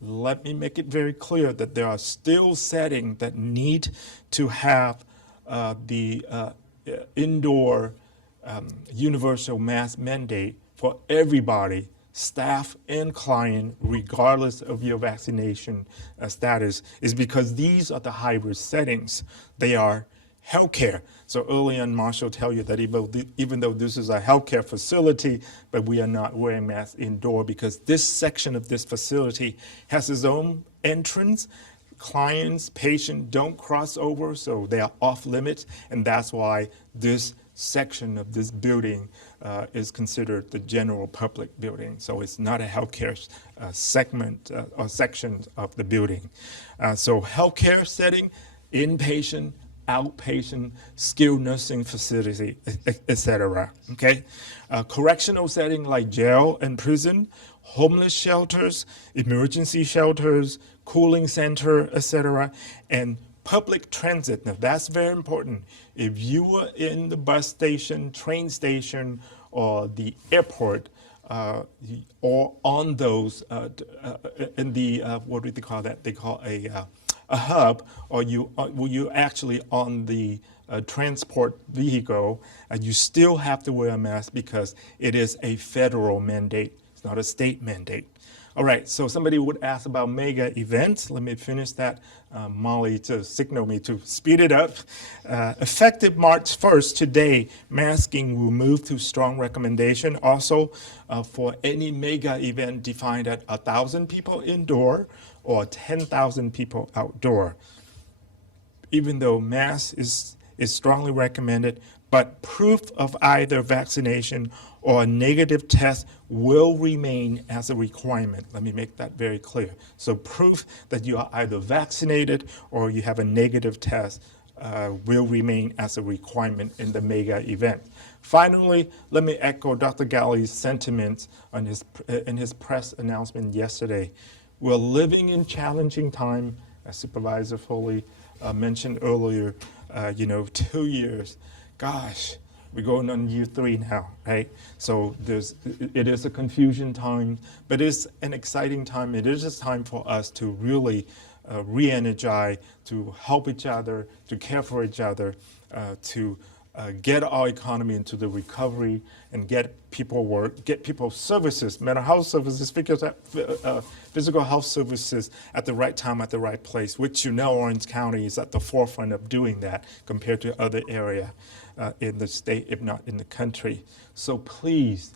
let me make it very clear that there are still settings that need to have the indoor universal mask mandate for everybody, staff and client, regardless of your vaccination status, is because these are the high-risk settings. They are healthcare. So early on, Marshall tell you that even though this is a healthcare facility, but we are not wearing masks indoor because this section of this facility has its own entrance. Clients, patients don't cross over, so they are off limits, and that's why this section of this building is considered the general public building. So it's not a healthcare segment or section of the building. So healthcare setting, inpatient, outpatient, skilled nursing facility, etc. Okay, correctional setting like jail and prison, homeless shelters, emergency shelters, cooling center, etc., and public transit. Now that's very important. If you were in the bus station, train station, or the airport, or on those in the what do they call that? They call a hub, or you actually on the transport vehicle, you still have to wear a mask because it is a federal mandate. It's not a state mandate. All right, so somebody would ask about mega events. Let me finish that. Molly to signal me to speed it up. Effective March 1st, today, masking will move to strong recommendation. Also, for any mega event defined at 1,000 people indoor or 10,000 people outdoor. Even though mask is strongly recommended, but proof of either vaccination or a negative test will remain as a requirement. Let me make that very clear. So proof that you are either vaccinated or you have a negative test will remain as a requirement in the mega event. Finally, let me echo Dr. Galley's sentiments on in his press announcement yesterday. We're living in challenging time, as Supervisor Foley mentioned earlier, 2 years. Gosh, We're going on year 3 now, right? So it is a confusion time, but it's an exciting time. It is a time for us to really re-energize, to help each other, to care for each other, to get our economy into the recovery and get people work, get people services, mental health services, physical health services at the right time, at the right place, which Orange County is at the forefront of doing that compared to other area in the state, if not in the country. So please,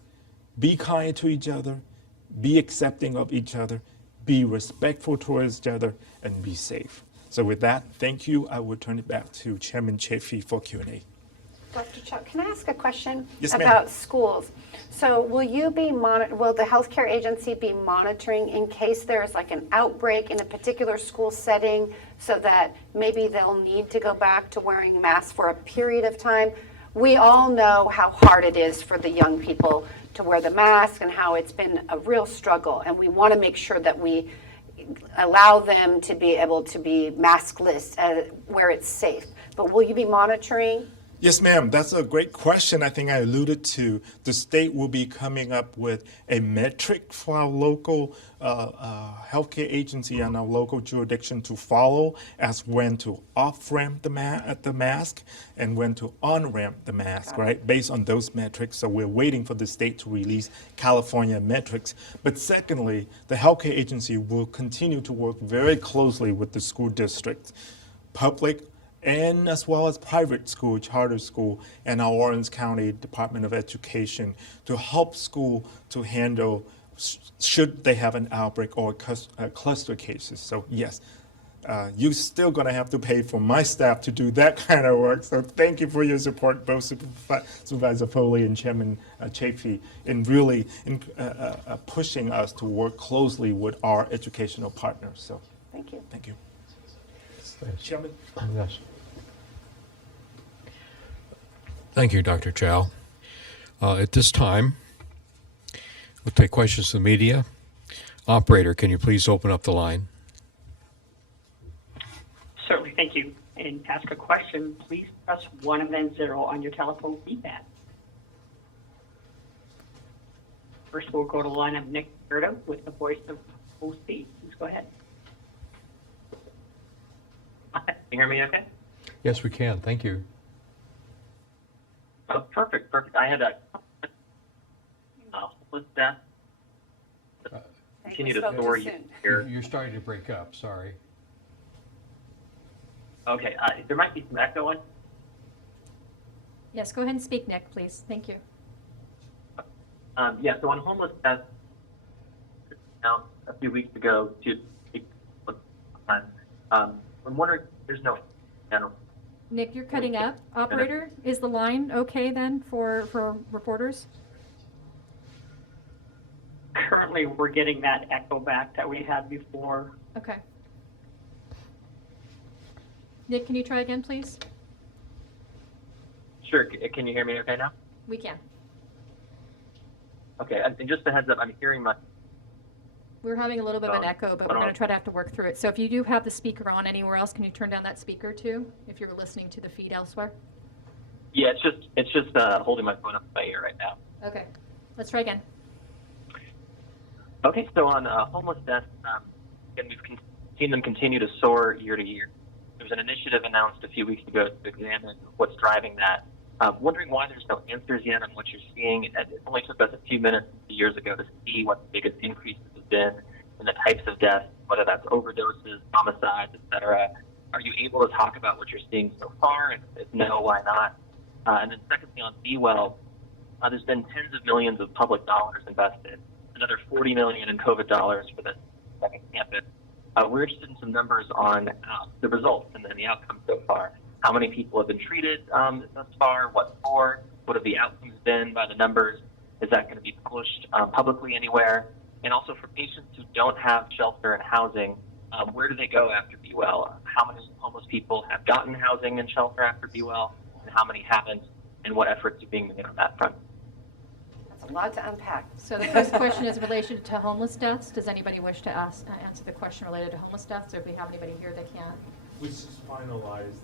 be kind to each other, be accepting of each other, be respectful towards each other, and be safe. So with that, thank you. I will turn it back to Chairman Chafee for Q&A. Dr. Chuck, can I ask a question Yes, ma'am. about schools? So will the healthcare agency be monitoring in case there's like an outbreak in a particular school setting so that maybe they'll need to go back to wearing masks for a period of time? We all know how hard it is for the young people to wear the mask and how it's been a real struggle, and we want to make sure that we allow them to be able to be maskless where it's safe. But will you be monitoring? Yes, ma'am. That's a great question. I think I alluded to the state will be coming up with a metric for our local healthcare agency and our local jurisdiction to follow as when to off-ramp the mask and when to on-ramp the mask, right? Based on those metrics. So we're waiting for the state to release California metrics. But secondly, the healthcare agency will continue to work very closely with the school district, public, and as well as private school, charter school, and our Orange County Department of Education to help school to handle should they have an outbreak or cluster cases. So yes, you're still going to have to pay for my staff to do that kind of work. So thank you for your support, both Supervisor Foley and Chairman Chafee, in really pushing us to work closely with our educational partners. So Thank you. thank you. Chairman. Yes. Thank you, Dr. Chow. At this time, we'll take questions from the media. Operator, can you please open up the line? Certainly, thank you. And ask a question, please press 1 and then 0 on your telephone keypad. First, we'll go to the line of Nick Berto with the Voice of OC. Please go ahead. Can you hear me okay? Yes, we can. Thank you. Oh, perfect. I had a with that. Continue to spoke too soar soon. here. You're starting to break up. Sorry. Okay, there might be some echo in. Yes, go ahead and speak, Nick, please. Thank you. Yeah, so on homeless deaths, announced a few weeks ago I'm wondering if there's no general. Nick, you're cutting up. Operator, is the line okay then for reporters? Currently, we're getting that echo back that we had before. Okay. Nick, can you try again, please? Sure, can you hear me okay now? We can. Okay, and just a heads up, I'm hearing my. We're having a little bit of an Oh, echo, but we're going to try to have to work through it. So if you do have the speaker on anywhere else, can you turn down that speaker too, if you're listening to the feed elsewhere? Yeah, it's just holding my phone up to my ear right now. Okay. Let's try again. Okay, so on homeless deaths, again, we've seen them continue to soar year to year. There was an initiative announced a few weeks ago to examine what's driving that. Wondering why there's no answers yet on what you're seeing. It only took us a few minutes years ago to see what the biggest increases have been in the types of deaths, whether that's overdoses, homicides, et cetera. Are you able to talk about what you're seeing so far? And if no, why not? And then secondly, on Be Well, there's been tens of millions of public dollars invested, another $40 million in COVID dollars for the second campus. We're interested in some numbers on the results and then the outcomes so far. How many people have been treated thus far? What for? What have the outcomes been by the numbers? Is that going to be published publicly anywhere? And also for patients who don't have shelter and housing, where do they go after Be Well? How many homeless people have gotten housing and shelter after Be Well, and how many haven't? And what efforts are being made on that front? That's a lot to unpack. So the first question is in relation to homeless deaths. Does anybody wish to answer the question related to homeless deaths, or if we have anybody here that can? We just finalized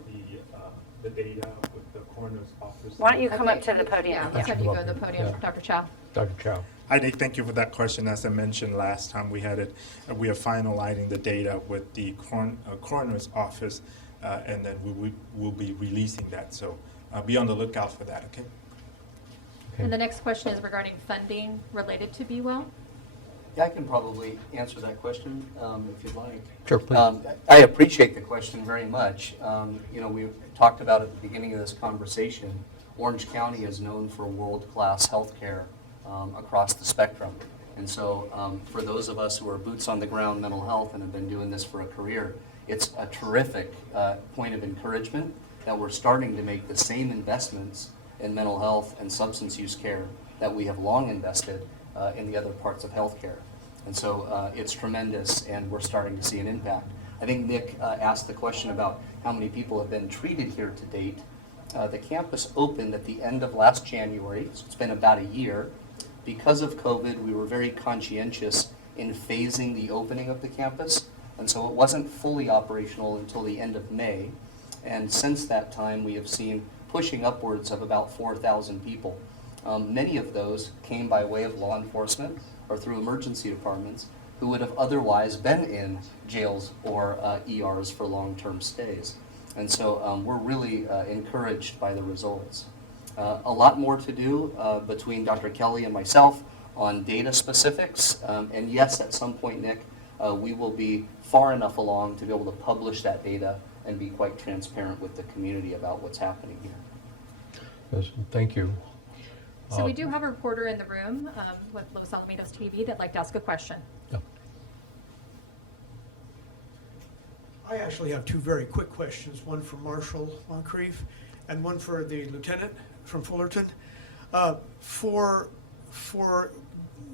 the the data with the coroner's office. Why don't you come up to the Yeah, podium? let's have you go to the Yeah. podium, Dr. Chow. Dr. Chow. Hi, Nick. Thank you for that question. As I mentioned last time we had it, we are finalizing the data with the coroner's office, and then we'll be releasing that. So be on the lookout for that, okay? Okay. And the next question is regarding funding related to Be Well. Yeah, I can probably answer that question if you'd like. Sure, please. I appreciate the question very much. We talked about at the beginning of this conversation, Orange County is known for world-class healthcare across the spectrum. And so for those of us who are boots on the ground mental health and have been doing this for a career, it's a terrific point of encouragement that we're starting to make the same investments in mental health and substance use care that we have long invested in the other parts of healthcare. And so it's tremendous, and we're starting to see an impact. I think Nick asked the question about how many people have been treated here to date. The campus opened at the end of last January, so it's been about a year. Because of COVID, we were very conscientious in phasing the opening of the campus, and so it wasn't fully operational until the end of May. And since that time, we have seen pushing upwards of about 4,000 people. Many of those came by way of law enforcement or through emergency departments who would have otherwise been in jails or ERs for long-term stays. And so we're really encouraged by the results. A lot more to do between Dr. Kelly and myself on data specifics. And yes, at some point, Nick, we will be far enough along to be able to publish that data and be quite transparent with the community about what's happening here. Yes, thank you. So we do have a reporter in the room with Los Alamitos TV that'd like to ask a question. Yeah. I actually have two very quick questions, one for Marshal Moncrief and one for the lieutenant from Fullerton. For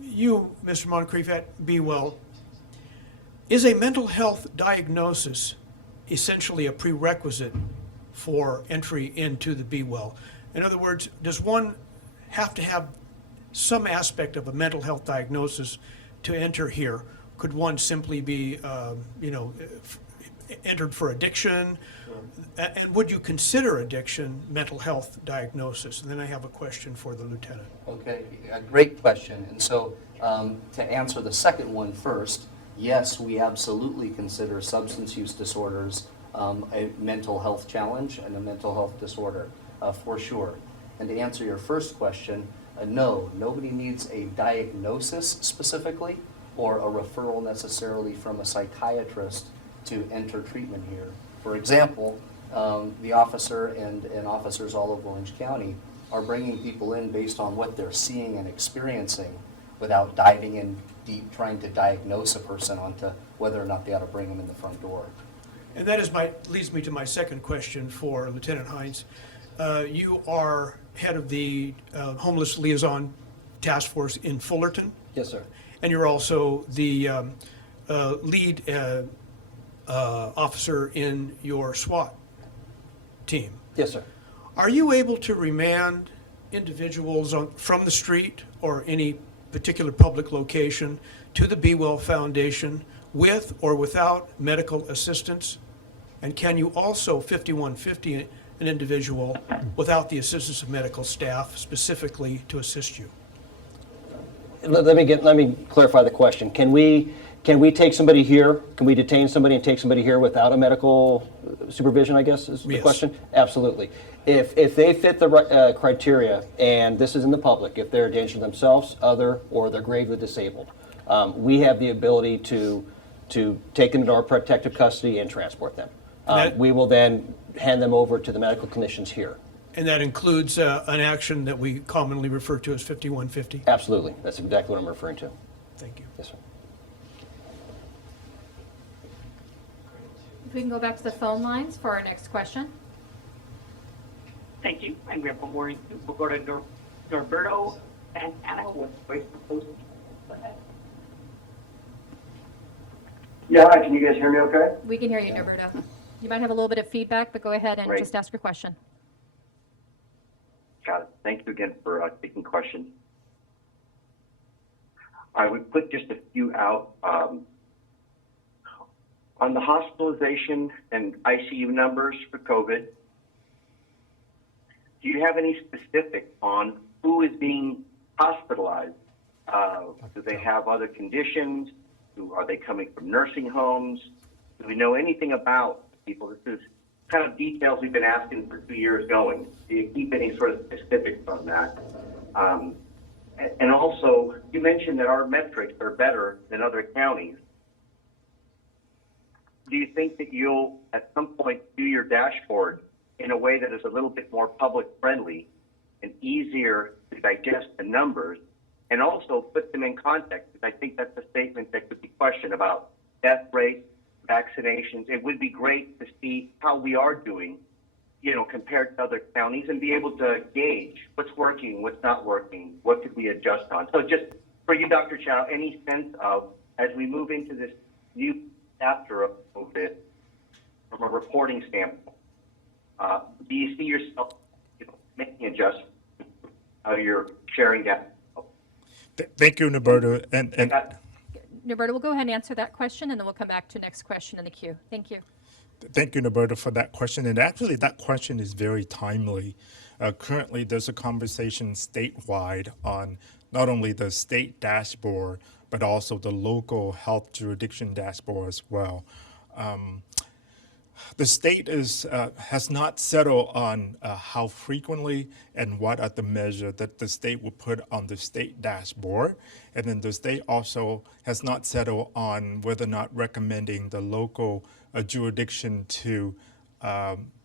you, Mr. Moncrief at Be Well, is a mental health diagnosis essentially a prerequisite for entry into the Be Well? In other words, does one have to have some aspect of a mental health diagnosis to enter here? Could one simply be, entered for addiction? And would you consider addiction mental health diagnosis? And then I have a question for the lieutenant. Okay, a great question. And so to answer the second one first, yes, we absolutely consider substance use disorders a mental health challenge and a mental health disorder for sure. And to answer your first question, no, nobody needs a diagnosis specifically or a referral necessarily from a psychiatrist to enter treatment here. For example, the officer and officers all over Orange County are bringing people in based on what they're seeing and experiencing without diving in deep, trying to diagnose a person onto whether or not they ought to bring them in the front door. And that leads me to my second question for Lieutenant Hines. You are head of the Homeless Liaison Task Force in Fullerton, Yes, sir. and you're also the lead officer in your SWAT team. Yes, sir. Are you able to remand individuals from the street or any particular public location to the Be Well Foundation with or without medical assistance? And can you also 5150 an individual without the assistance of medical staff specifically to assist you? Let me clarify the question. Can we take somebody here? Can we detain somebody and take somebody here without a medical supervision, I guess is the Yes. question? Absolutely. If they fit the criteria, and this is in the public, if they're a danger to themselves, other, or they're gravely disabled, we have the ability to take them into our protective custody and transport them. We will then hand them over to the medical clinicians here. And that includes an action that we commonly refer to as 5150? Absolutely. That's exactly what I'm referring to. Thank you. Yes, sir. If we can go back to the phone lines for our next question. Thank you. And we have one more. We'll go to Norberto Santana with Voice of Post. Yeah, hi, can you guys hear me okay? We can hear you, Norberto. You might have a little bit of feedback, but go ahead and Great. just ask your question. Got it. Thank you again for taking questions. I would put just a few out. On the hospitalization and ICU numbers for COVID, do you have any specifics on who is being hospitalized? Do they have other conditions? Are they coming from nursing homes? Do we know anything about people? This is kind of details we've been asking for 2 years going. Do you keep any sort of specifics on that? And also, you mentioned that our metrics are better than other counties. Do you think that you'll, at some point, do your dashboard in a way that is a little bit more public-friendly and easier to digest the numbers, and also put them in context? Because I think that's a statement that could be questioned about death rate, vaccinations. It would be great to see how we are doing, compared to other counties, and be able to gauge what's working, what's not working, what could we adjust on. So just for you, Dr. Chow, any sense of, as we move into this new chapter of COVID, from a reporting standpoint, do you see yourself making adjustments how you're sharing that? Thank you, Norberto. And Norberto, we'll go ahead and answer that question, and then we'll come back to the next question in the queue. Thank you. Thank you, Norberto, for that question. And actually, that question is very timely. Currently, there's a conversation statewide on not only the state dashboard, but also the local health jurisdiction dashboard as well. The state has not settled on how frequently and what are the measures that the state will put on the state dashboard. And then the state also has not settled on whether or not recommending the local jurisdiction to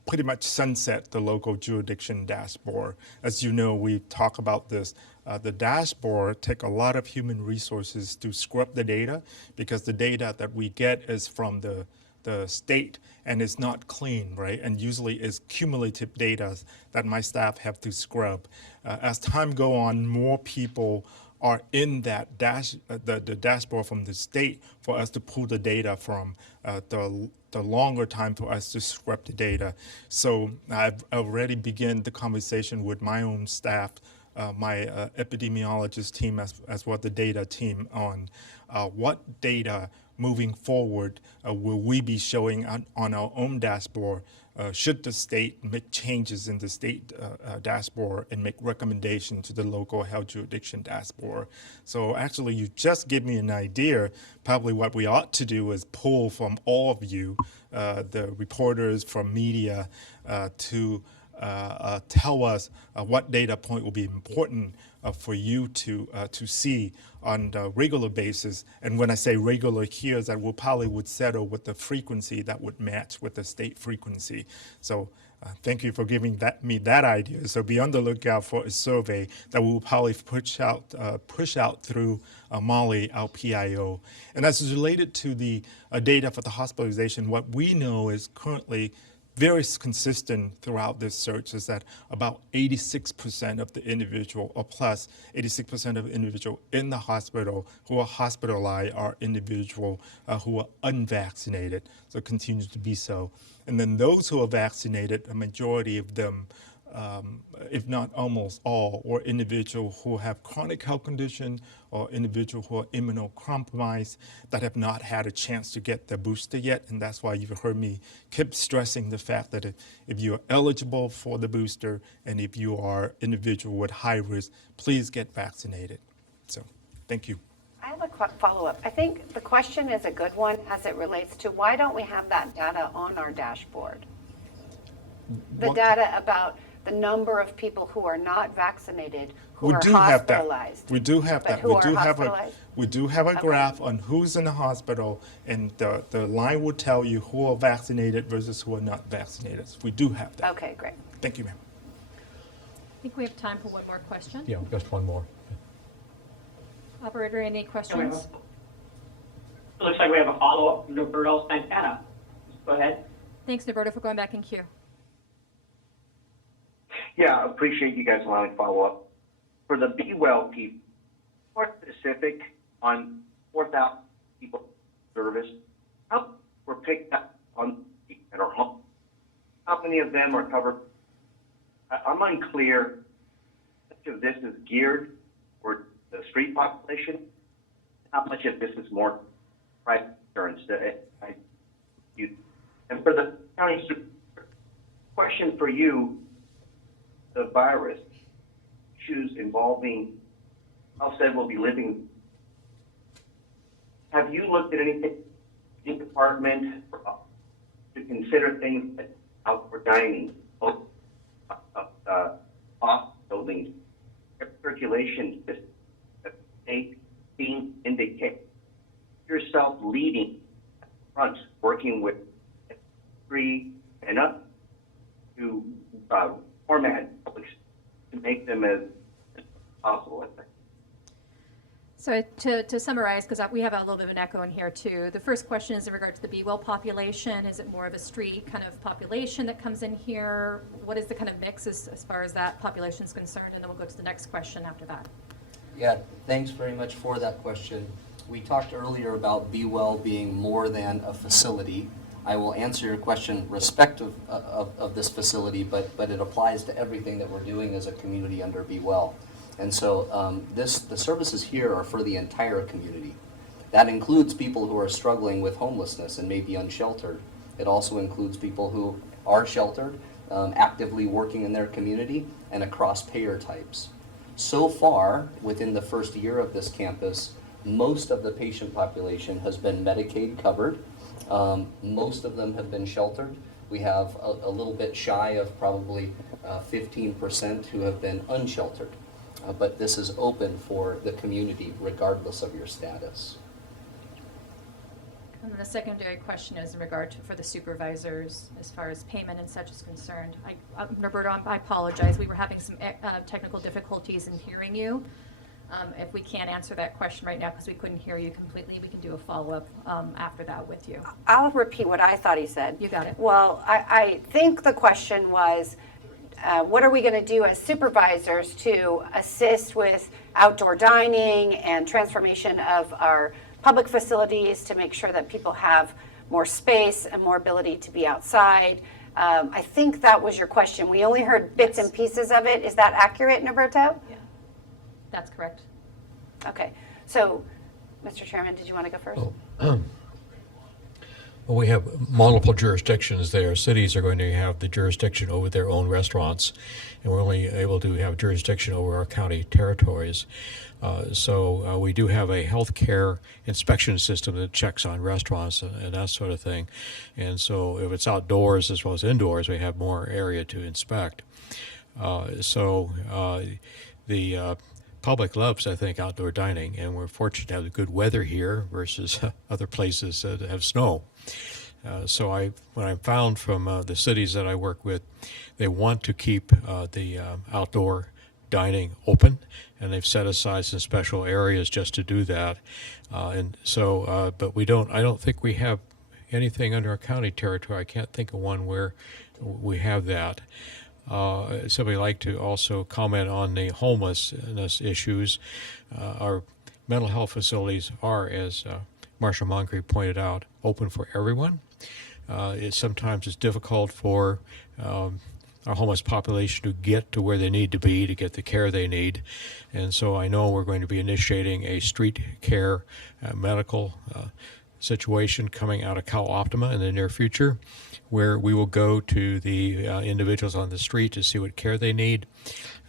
pretty much sunset the local jurisdiction dashboard. As you know, we talk about this. The dashboard take a lot of human resources to scrub the data, because the data that we get is from the state, and it's not clean, right? And usually it's cumulative data that my staff have to scrub. As time go on, more people are in that the dashboard from the state for us to pull the data from. The longer time for us to scrub the data. So I've already begun the conversation with my own staff, my epidemiologist team, as well as the data team, on what data moving forward will we be showing on our own dashboard. Should the state make changes in the state dashboard and make recommendations to the local health jurisdiction dashboard? So actually, you just give me an idea. Probably what we ought to do is pull from all of you, the reporters from media, to tell us what data point will be important for you to see on a regular basis. And when I say regular here, is that we probably would settle with the frequency that would match with the state frequency. So thank you for giving me that idea. So be on the lookout for a survey that we will probably push out through Molly, our PIO. And as related to the data for the hospitalization, what we know is currently very consistent throughout this search is that about 86% of the individual, or plus 86% of the individual in the hospital who are hospitalized are individual who are unvaccinated. So it continues to be so. And then those who are vaccinated, a majority of them, if not almost all, or individuals who have chronic health condition or individuals who are immunocompromised that have not had a chance to get their booster yet. And that's why you've heard me keep stressing the fact that if you're eligible for the booster and if you are individual with high risk, please get vaccinated. So thank you. I have a quick follow-up. I think the question is a good one as it relates to why don't we have that data on our dashboard? The data about the number of people who are not vaccinated who are hospitalized. We do have that. Who are hospitalized? We do have a graph on who's in the hospital, and the line will tell you who are vaccinated versus who are not vaccinated. We do have that. Okay, great. Thank you, ma'am. I think we have time for one more question. Yeah, just one more. Operator, any questions? It looks like we have a follow-up from Roberto Santana. Go ahead. Thanks, Norberto, for going back in queue. Yeah, I appreciate you guys allowing follow-up. For the Be Well people, more specific on 4,000 people service, how were picked up on at our home? How many of them are covered? I'm unclear how much of this is geared for the street population. How much of this is more private insurance? And for the county, question for you, the virus, issues involving how said will be living. Have you looked at anything in the department to consider things like outdoor dining, office buildings, circulation system, state being indicate yourself leading front, working with 3 and up to format to make them as possible. So to summarize, because we have a little bit of an echo in here too, the first question is in regard to the Be Well population. Is it more of a street kind of population that comes in here? What is the kind of mix as far as that population is concerned? And then we'll go to the next question after that. Yeah, thanks very much for that question. We talked earlier about Be Well being more than a facility. I will answer your question respective of this facility, but it applies to everything that we're doing as a community under Be Well. And so the services here are for the entire community. That includes people who are struggling with homelessness and may be unsheltered. It also includes people who are sheltered, actively working in their community, and across payer types. So far, within the first year of this campus, most of the patient population has been Medicaid covered. Most of them have been sheltered. We have a little bit shy of probably 15% who have been unsheltered. But this is open for the community regardless of your status. And then the secondary question is in regard to for the supervisors as far as payment and such is concerned. Roberto, I apologize. We were having some technical difficulties in hearing you. If we can't answer that question right now because we couldn't hear you completely, we can do a follow-up after that with you. I'll repeat what I thought he said. You got it. Well, I think the question was, what are we going to do as supervisors to assist with outdoor dining and transformation of our public facilities to make sure that people have more space and more ability to be outside? I think that was your question. We only heard bits and pieces of it. Is that accurate, Norberto? Yeah, that's correct. Okay. So, Mr. Chairman, did you want to go first? Well, we have multiple jurisdictions there. Cities are going to have the jurisdiction over their own restaurants, and we're only able to have jurisdiction over our county territories. So we do have a healthcare inspection system that checks on restaurants and that sort of thing. And so if it's outdoors as well as indoors, we have more area to inspect. The public loves, I think, outdoor dining, and we're fortunate to have the good weather here versus other places that have snow. What I found from the cities that I work with, they want to keep the outdoor dining open, and they've set aside some special areas just to do that. But I don't think we have anything under our county territory. I can't think of one where we have that. Somebody like to also comment on the homelessness issues. Our mental health facilities are, as Marshall Moncrief pointed out, open for everyone. Sometimes it's difficult for our homeless population to get to where they need to be to get the care they need. And so I know we're going to be initiating a street care medical situation coming out of Cal Optima in the near future, where we will go to the individuals on the street to see what care they need.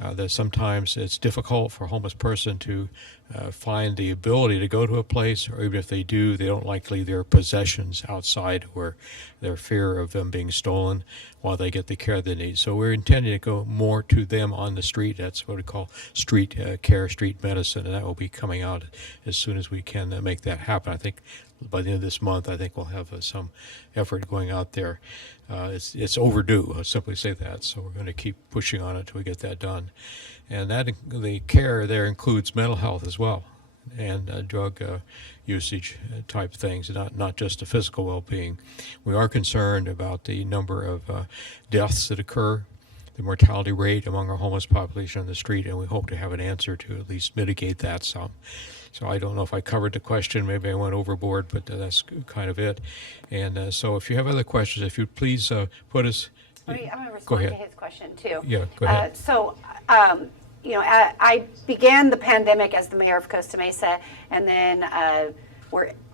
That sometimes it's difficult for a homeless person to find the ability to go to a place, or even if they do, they don't like to leave their possessions outside where their fear of them being stolen while they get the care they need. So we're intending to go more to them on the street. That's what we call street care, street medicine, and that will be coming out as soon as we can make that happen. I think by the end of this month, I think we'll have some effort going out there. It's overdue, I'll simply say that, so we're going to keep pushing on it until we get that done. And the care there includes mental health as well, and drug usage type things, not just the physical well-being. We are concerned about the number of deaths that occur, the mortality rate among our homeless population on the street, and we hope to have an answer to at least mitigate that some. So I don't know if I covered the question, maybe I went overboard, but that's kind of it. And so if you have other questions, if you'd please put us... I'm going to Go respond ahead. to his question, too. Yeah, go ahead. I began the pandemic as the mayor of Costa Mesa, and then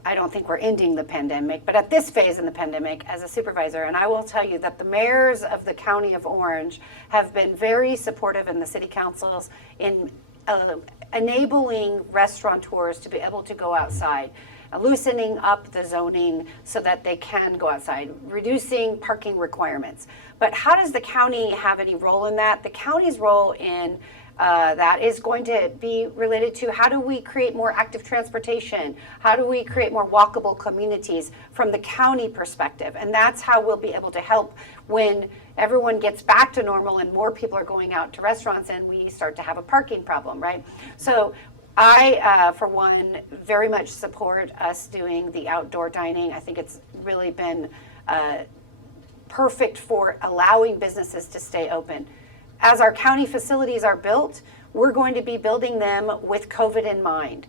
I don't think we're ending the pandemic, but at this phase in the pandemic as a supervisor, and I will tell you that the mayors of the county of Orange have been very supportive, and the city councils in enabling restaurateurs to be able to go outside, loosening up the zoning so that they can go outside, reducing parking requirements. But how does the county have any role in that? The county's role in that is going to be related to how do we create more active transportation? How do we create more walkable communities from the county perspective? And that's how we'll be able to help when everyone gets back to normal and more people are going out to restaurants and we start to have a parking problem, right? So I, for one, very much support us doing the outdoor dining. I think it's really been perfect for allowing businesses to stay open. As our county facilities are built, we're going to be building them with COVID in mind.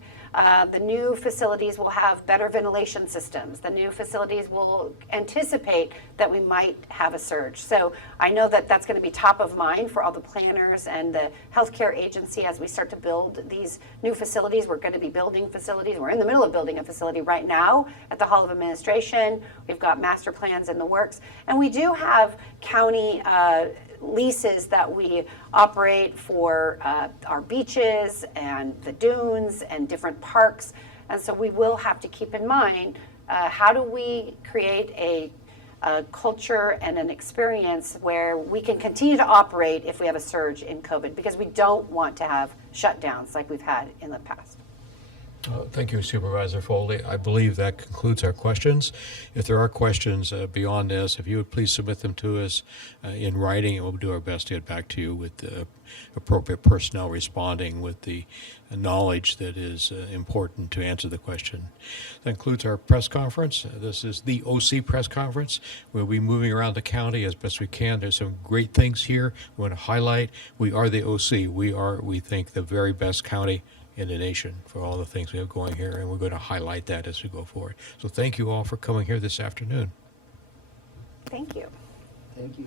The new facilities will have better ventilation systems. The new facilities will anticipate that we might have a surge. So I know that that's going to be top of mind for all the planners and the healthcare agency as we start to build these new facilities. We're going to be building facilities. We're in the middle of building a facility right now at the Hall of Administration. We've got master plans in the works. And we do have county leases that we operate for our beaches and the dunes and different parks. And so we will have to keep in mind how do we create a culture and an experience where we can continue to operate if we have a surge in COVID, because we don't want to have shutdowns like we've had in the past. Thank you, Supervisor Foley. I believe that concludes our questions. If there are questions beyond this, if you would please submit them to us in writing, and we'll do our best to get back to you with the appropriate personnel responding with the knowledge that is important to answer the question. That concludes our press conference. This is the OC press conference. We'll be moving around the county as best we can. There's some great things here we want to highlight. We are the OC. We are, we think, the very best county in the nation for all the things we have going here, and we're going to highlight that as we go forward. So thank you all for coming here this afternoon. Thank you. Thank you.